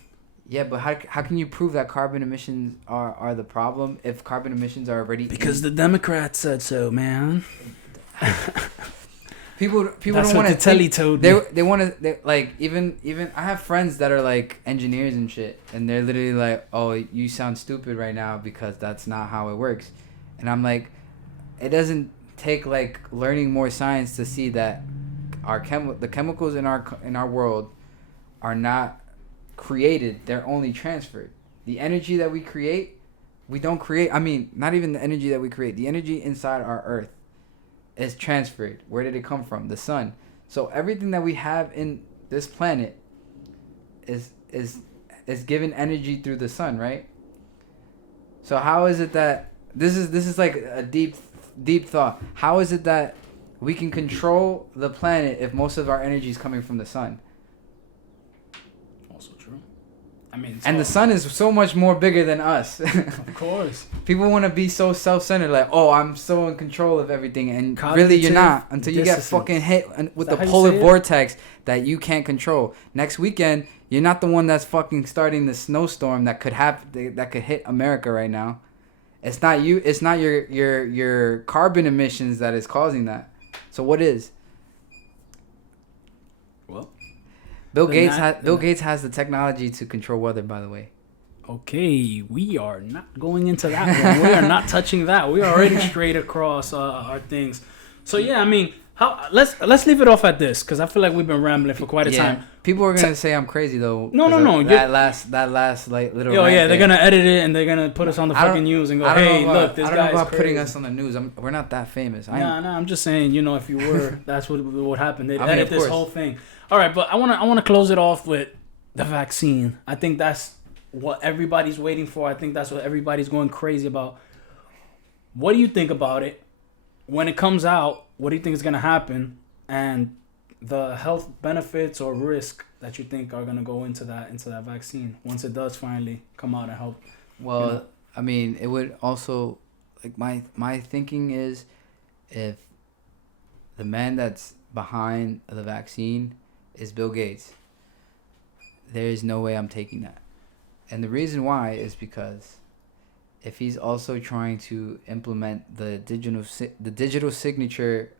Yeah, but how can you prove that carbon emissions are the problem if carbon emissions are already the Democrats said so, man. People don't want to Telly told me. They want to like even I have friends that are like engineers and shit, and they're literally like, "Oh, you sound stupid right now because that's not how it works," and I'm like, it doesn't take like learning more science to see that the chemicals in our world are not created; they're only transferred. The energy that we create, we don't create. I mean, not even the energy that we create. The energy inside our Earth is transferred. Where did it come from? The sun. So everything that we have in this planet is given energy through the sun, right? So how is it that this is like a deep thought. How is it that we can control the planet if most of our energy is coming from the sun? Also true. I mean, and the sun is so much more bigger than us. Of course. People want to be so self-centered, like, I'm so in control of everything, and really you're not until you get fucking hit with the polar vortex that you can't control. Next weekend, You're not the one that's fucking starting the snowstorm that could hit America right now. It's not you. It's not your carbon emissions that is causing that. So what is? Well, Bill Gates has the technology to control weather, by the way. Okay, we are not going into that one. We are not touching that. We are already straight across our things. So yeah, I mean, let's leave it off at this because I feel like we've been rambling for quite a time. People are gonna say I'm crazy though. No. That last like little. Oh yeah, they're gonna edit it and they're gonna put us on the fucking news and go, hey, look, this guy's crazy. I don't know about putting us on the news. We're not that famous. I'm just saying, if you were, that's what happened. They edit this whole thing. All right, but I wanna close it off with the vaccine. I think that's what everybody's waiting for. I think that's what everybody's going crazy about. What do you think about it? When it comes out, what do you think is gonna happen? And the health benefits or risk that you think are gonna go into that vaccine once it does finally come out and help. Well, I mean, it would also like my thinking is if the man that's behind the vaccine is Bill Gates, there is no way I'm taking that. And the reason why is because if he's also trying to implement the digital signature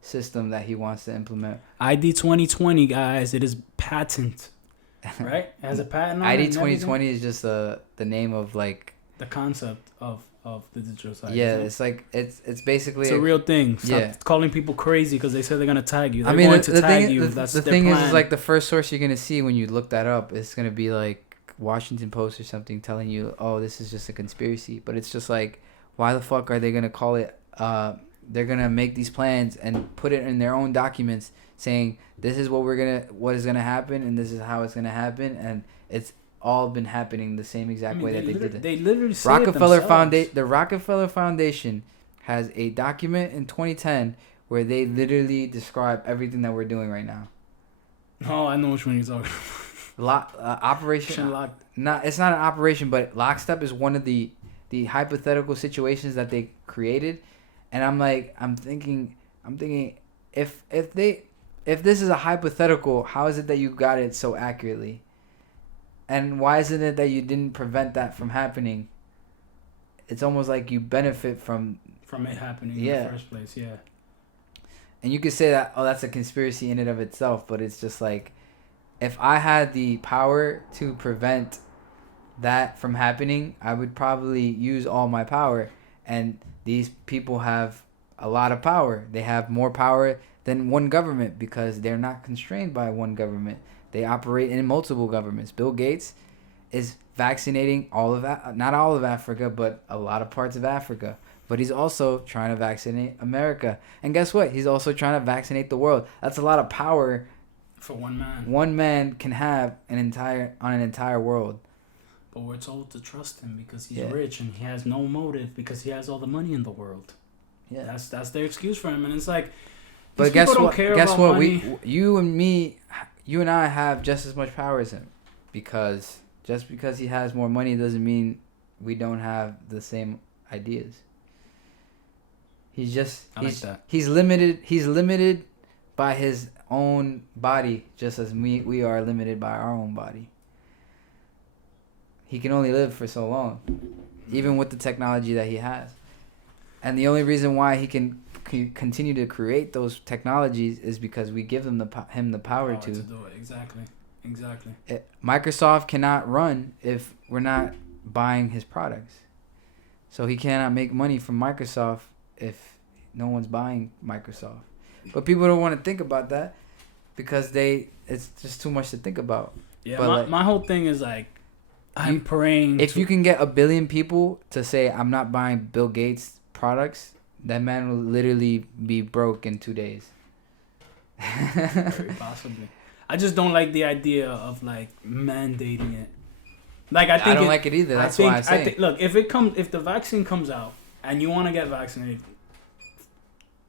system that he wants to implement. ID 2020, guys, it is patent, right? It has a patent on ID it. ID 2020 is just the name of like the concept of the digital side. Yeah, it's like it's basically it's a real thing. Stop calling people crazy because they say they're gonna tag you. They're going to tag you. That's the thing is like the first source you're gonna see when you look that up is gonna be like Washington Post or something telling you, oh, this is just a conspiracy. But it's just like, why the fuck are they gonna call it? They're gonna make these plans and put it in their own documents saying this is what is gonna happen and this is how it's gonna happen, and it's all been happening the same exact way that they did it. They literally say the Rockefeller Foundation has a document in 2010 where they literally describe everything that we're doing right now. Oh, I know which one you're talking about. Operation it's not an operation, but Lockstep is one of the hypothetical situations that they created, and I'm thinking if this is a hypothetical, how is it that you got it so accurately? And why isn't it that you didn't prevent that from happening? It's almost like you benefit from it happening in the first place, yeah. And you could say that, oh, that's a conspiracy in and of itself, but it's just like, if I had the power to prevent that from happening, I would probably use all my power. And these people have a lot of power. They have more power than one government because they're not constrained by one government. They operate in multiple governments. Bill Gates is vaccinating not all of Africa, but a lot of parts of Africa. But he's also trying to vaccinate America. And guess what? He's also trying to vaccinate the world. That's a lot of power for one man. One man can have an entire world. But we're told to trust him because he's rich and he has no motive because he has all the money in the world. Yeah, that's their excuse for him, and it's like. But guess what? You and I have just as much power as him, because just because he has more money doesn't mean we don't have the same ideas. He's limited. He's limited by his own body, just as we are limited by our own body. He can only live for so long, even with the technology that he has. And the only reason why he can continue to create those technologies is because we give him the power to do it. Exactly. Microsoft cannot run if we're not buying his products. So he cannot make money from Microsoft if no one's buying Microsoft. But people don't want to think about that because it's just too much to think about. Yeah, but my whole thing is like, I'm praying. If you can get 1 billion people to say, I'm not buying Bill Gates products, that man will literally be broke in 2 days. Very possibly. I just don't like the idea of like mandating it. Like I don't like it either. That's why I say. Look, if the vaccine comes out and you want to get vaccinated,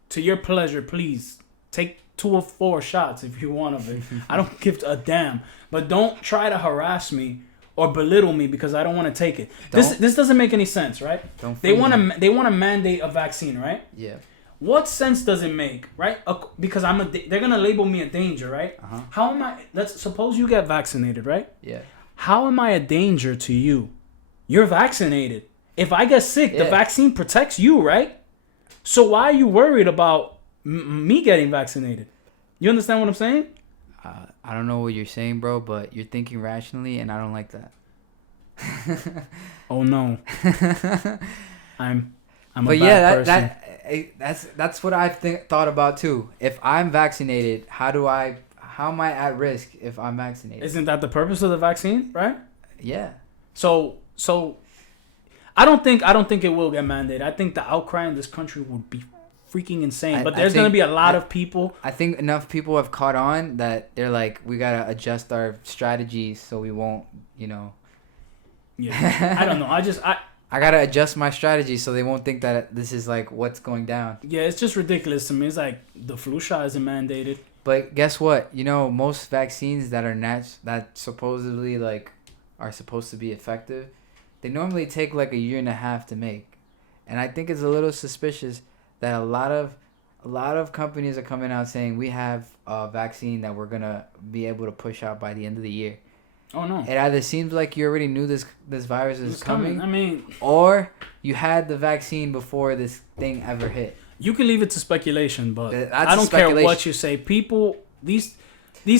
to your pleasure, please take 2 or 4 shots if you want of it. I don't give a damn. But don't try to harass me or belittle me because I don't want to take it. This doesn't make any sense, right? They want to mandate a vaccine, right? Yeah. What sense does it make, right? Because they're gonna label me a danger, right? Uh-huh. How am I? Let's suppose you get vaccinated, right? Yeah. How am I a danger to you? You're vaccinated. If I get sick, the vaccine protects you, right? So why are you worried about me getting vaccinated? You understand what I'm saying? I don't know what you're saying, bro, but you're thinking rationally, and I don't like that. Oh no. I'm a but bad person. that's what I've thought about too. If I'm vaccinated, how am I at risk if I'm vaccinated? Isn't that the purpose of the vaccine, right? Yeah. So I don't think it will get mandated. I think the outcry in this country would be freaking insane. But there's gonna be a lot of people. I think enough people have caught on that they're like, we gotta adjust our strategies so we won't, Yeah. I don't know. I gotta adjust my strategy so they won't think that this is like what's going down. Yeah, it's just ridiculous to me. It's like the flu shot isn't mandated. But guess what? Most vaccines that are that supposedly like are supposed to be effective, they normally take like a year and a half to make. And I think it's a little suspicious that a lot of companies are coming out saying we have a vaccine that we're gonna be able to push out by the end of the year. Oh no! It either seems like you already knew this virus is coming. I mean, or you had the vaccine before this thing ever hit. You can leave it to speculation, but I don't care what you say. People, these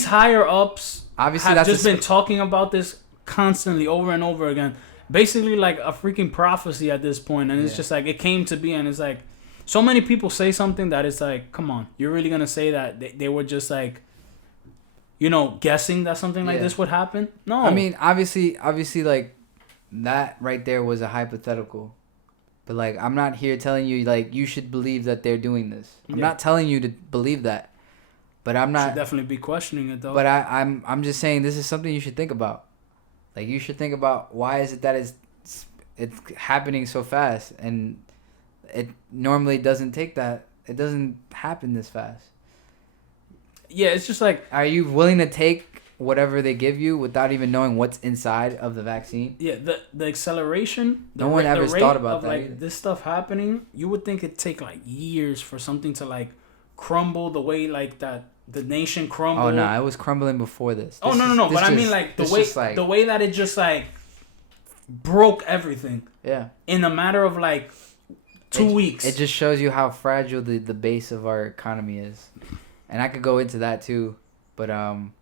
higher ups, obviously have just been talking about this constantly over and over again. Basically, like a freaking prophecy at this point, and it's just like it came to be, and it's like so many people say something that it's like, come on, you're really gonna say that they were just like, guessing that something like this would happen? No. I mean, obviously, like, that right there was a hypothetical. But, like, I'm not here telling you, like, you should believe that they're doing this. I'm not telling you to believe that. But I'm not... You should definitely be questioning it, though. But I'm just saying this is something you should think about. Like, you should think about why is it that it's happening so fast. And it normally doesn't take that. It doesn't happen this fast. Yeah, it's just like... Are you willing to take whatever they give you without even knowing what's inside of the vaccine? Yeah, the acceleration... No one ever thought about that like, either. This stuff happening, you would think it'd take, like, years for something to, like, crumble the way, like, that the nation crumbled. Oh, no, it was crumbling before this. No. But I mean, like, the way that it just, like, broke everything. Yeah. In a matter of, like, 2 weeks. It just shows you how fragile the base of our economy is. And I could go into that too, but and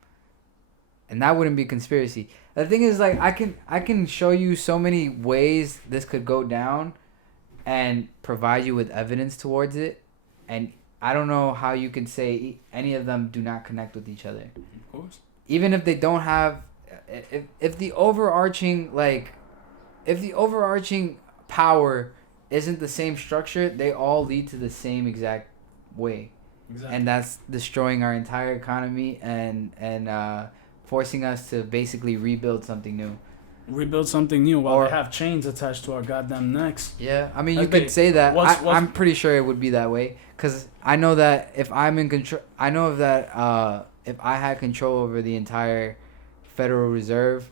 that wouldn't be conspiracy. The thing is, like, I can show you so many ways this could go down, and provide you with evidence towards it, and I don't know how you can say any of them do not connect with each other. Of course. Even if they don't have, if the overarching power isn't the same structure, they all lead to the same exact way. Exactly. And that's destroying our entire economy and forcing us to basically rebuild something new. While they have chains attached to our goddamn necks. Yeah, I mean, you could say that. I'm pretty sure it would be that way. Because I know that if I'm in control... I know that if I had control over the entire Federal Reserve,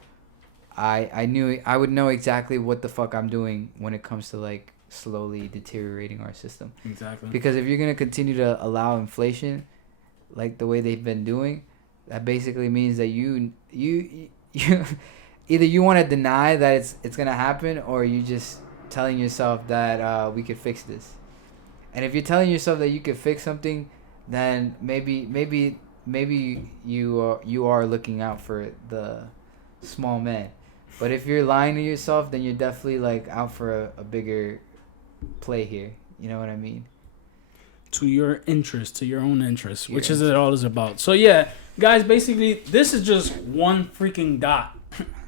I would know exactly what the fuck I'm doing when it comes to, like, slowly deteriorating our system. Exactly. Because if you're going to continue to allow inflation like the way they've been doing, that basically means that you either you want to deny that it's going to happen, or you just telling yourself that we could fix this. And if you're telling yourself that you could fix something, then maybe you are looking out for the small man. But if you're lying to yourself, then you're definitely, like, out for a bigger play here. You know what I mean? To your interest, to your own interest, which is it all is about. So yeah, guys, basically this is just one freaking dot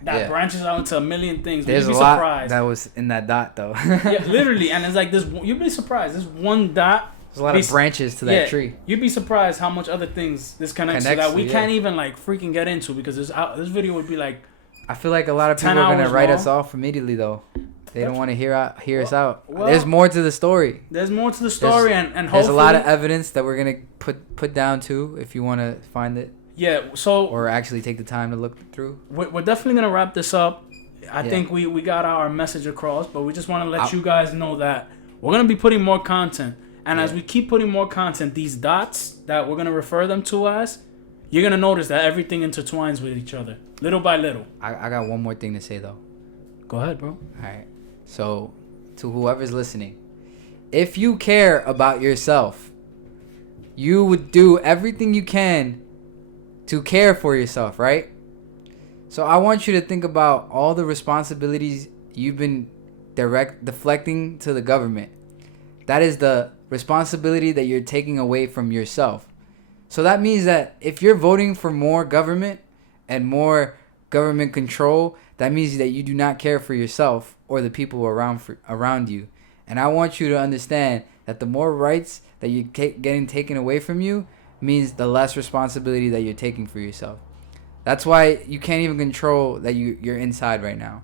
that branches out into a million things. There's you'd be a lot surprised. that was in that dot, though. Yeah, literally, and it's like this. You'd be surprised. This one dot. There's a lot of branches to that tree. You'd be surprised how much other things this connects to that we can't even, like, freaking get into, because this video would be like. I feel like a lot of people are gonna write us off immediately, though. They don't want to hear us out. Well, there's more to the story. And hopefully there's a lot of evidence that we're gonna put down too, if you want to find it. Yeah. So. Or actually take the time to look through. We're definitely gonna wrap this up. I think we got our message across, but we just want to let you guys know that we're gonna be putting more content. And as we keep putting more content, these dots that we're going to refer them to as, you're going to notice that everything intertwines with each other, little by little. I got one more thing to say, though. Go ahead, bro. All right. So, to whoever's listening, if you care about yourself, you would do everything you can to care for yourself, right? So I want you to think about all the responsibilities you've been deflecting to the government. That is the responsibility that you're taking away from yourself. So that means that if you're voting for more government and more government control, that means that you do not care for yourself or the people around you. And I want you to understand that the more rights that you're getting taken away from you means the less responsibility that you're taking for yourself. That's why you can't even control that you're inside right now,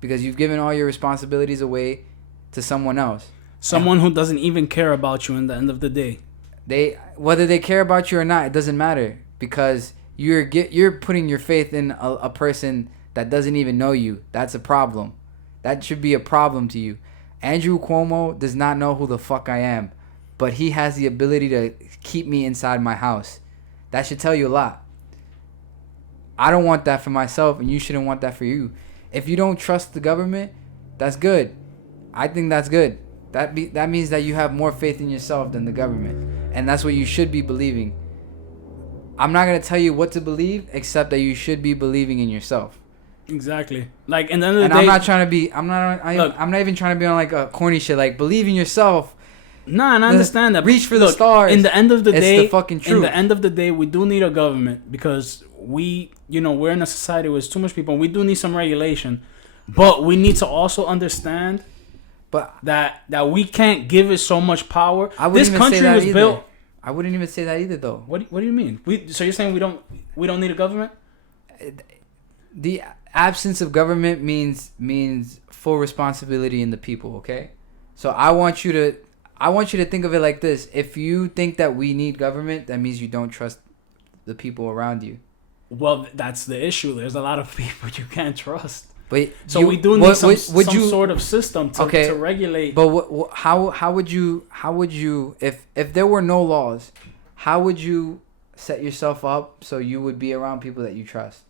because you've given all your responsibilities away to someone else. Someone who doesn't even care about you in the end of the day. Whether they care about you or not, it doesn't matter, because you're putting your faith in a person that doesn't even know you. That's a problem. That should be a problem to you. Andrew Cuomo does not know who the fuck I am, but he has the ability to keep me inside my house. That should tell you a lot. I don't want that for myself, and you shouldn't want that for you. If you don't trust the government, that's good. I think that's good. That means that you have more faith in yourself than the government, and that's what you should be believing. I'm not gonna tell you what to believe, except that you should be believing in yourself. Exactly. Like, in the end of the day, I'm not trying to be. I'm not even trying to be on like a corny shit. Like, believe in yourself. Nah, and I understand that. Reach for the stars. In the end of the day, it's the fucking truth. In the end of the day, we do need a government, because we're in a society with too much people, and we do need some regulation. But we need to also understand that we can't give it so much power. This country was built. I wouldn't even say that either, though. What do you mean? So you're saying we don't need a government? The absence of government means full responsibility in the people. Okay, so I want you to think of it like this: if you think that we need government, that means you don't trust the people around you. Well, that's the issue. There's a lot of people you can't trust. But so we do need some sort of system to regulate. But how would you if there were no laws, how would you set yourself up so you would be around people that you trust?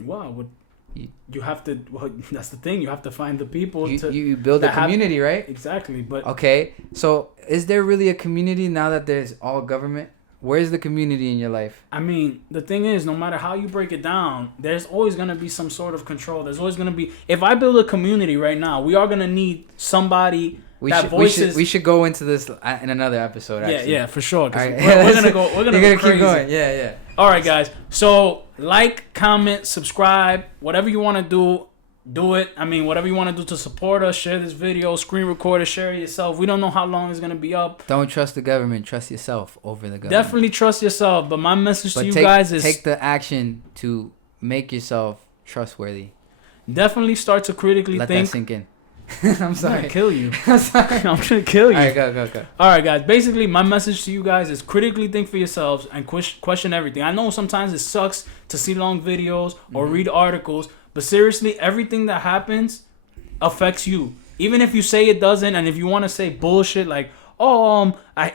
Well, you have to. Well, that's the thing. You have to find the people. You build a community, right? Exactly. But okay, so is there really a community now that there's all government? Where's the community in your life? I mean, the thing is, no matter how you break it down, there's always going to be some sort of control. There's always going to be... If I build a community right now, we are going to need somebody voices... We should go into this in another episode, actually. Yeah, for sure. Right. We're going to go We're gonna keep going. Yeah. All right, guys. So, like, comment, subscribe, whatever you want to do it. I mean, whatever you want to do to support us, share this video, screen record it, share it yourself. We don't know how long it's going to be up. Don't trust the government. Trust yourself over the government. Definitely trust yourself. But my message to you guys is... Take the action to make yourself trustworthy. Definitely start to critically think. Let that sink in. I'm sorry. I'm going to kill you. I'm sorry. I'm going to kill you. All right, go. All right, guys. Basically, my message to you guys is critically think for yourselves and question everything. I know sometimes it sucks to see long videos or read articles, but seriously, everything that happens affects you. Even if you say it doesn't, and if you want to say bullshit like,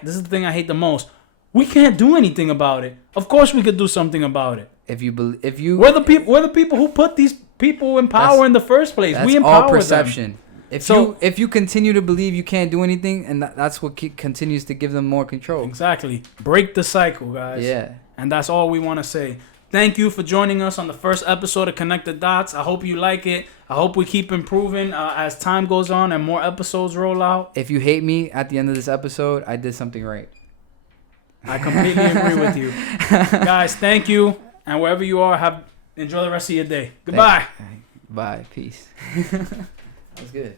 this is the thing I hate the most. We can't do anything about it. Of course, we could do something about it. We're the people who put these people in power in the first place. We empower all perception. them. If you continue to believe you can't do anything, and that's what continues to give them more control. Exactly. Break the cycle, guys. Yeah. And that's all we want to say. Thank you for joining us on the first episode of Connect the Dots. I hope you like it. I hope we keep improving as time goes on and more episodes roll out. If you hate me at the end of this episode, I did something right. I completely agree with you. Guys, thank you. And wherever you are, enjoy the rest of your day. Goodbye. Bye. Peace. That was good.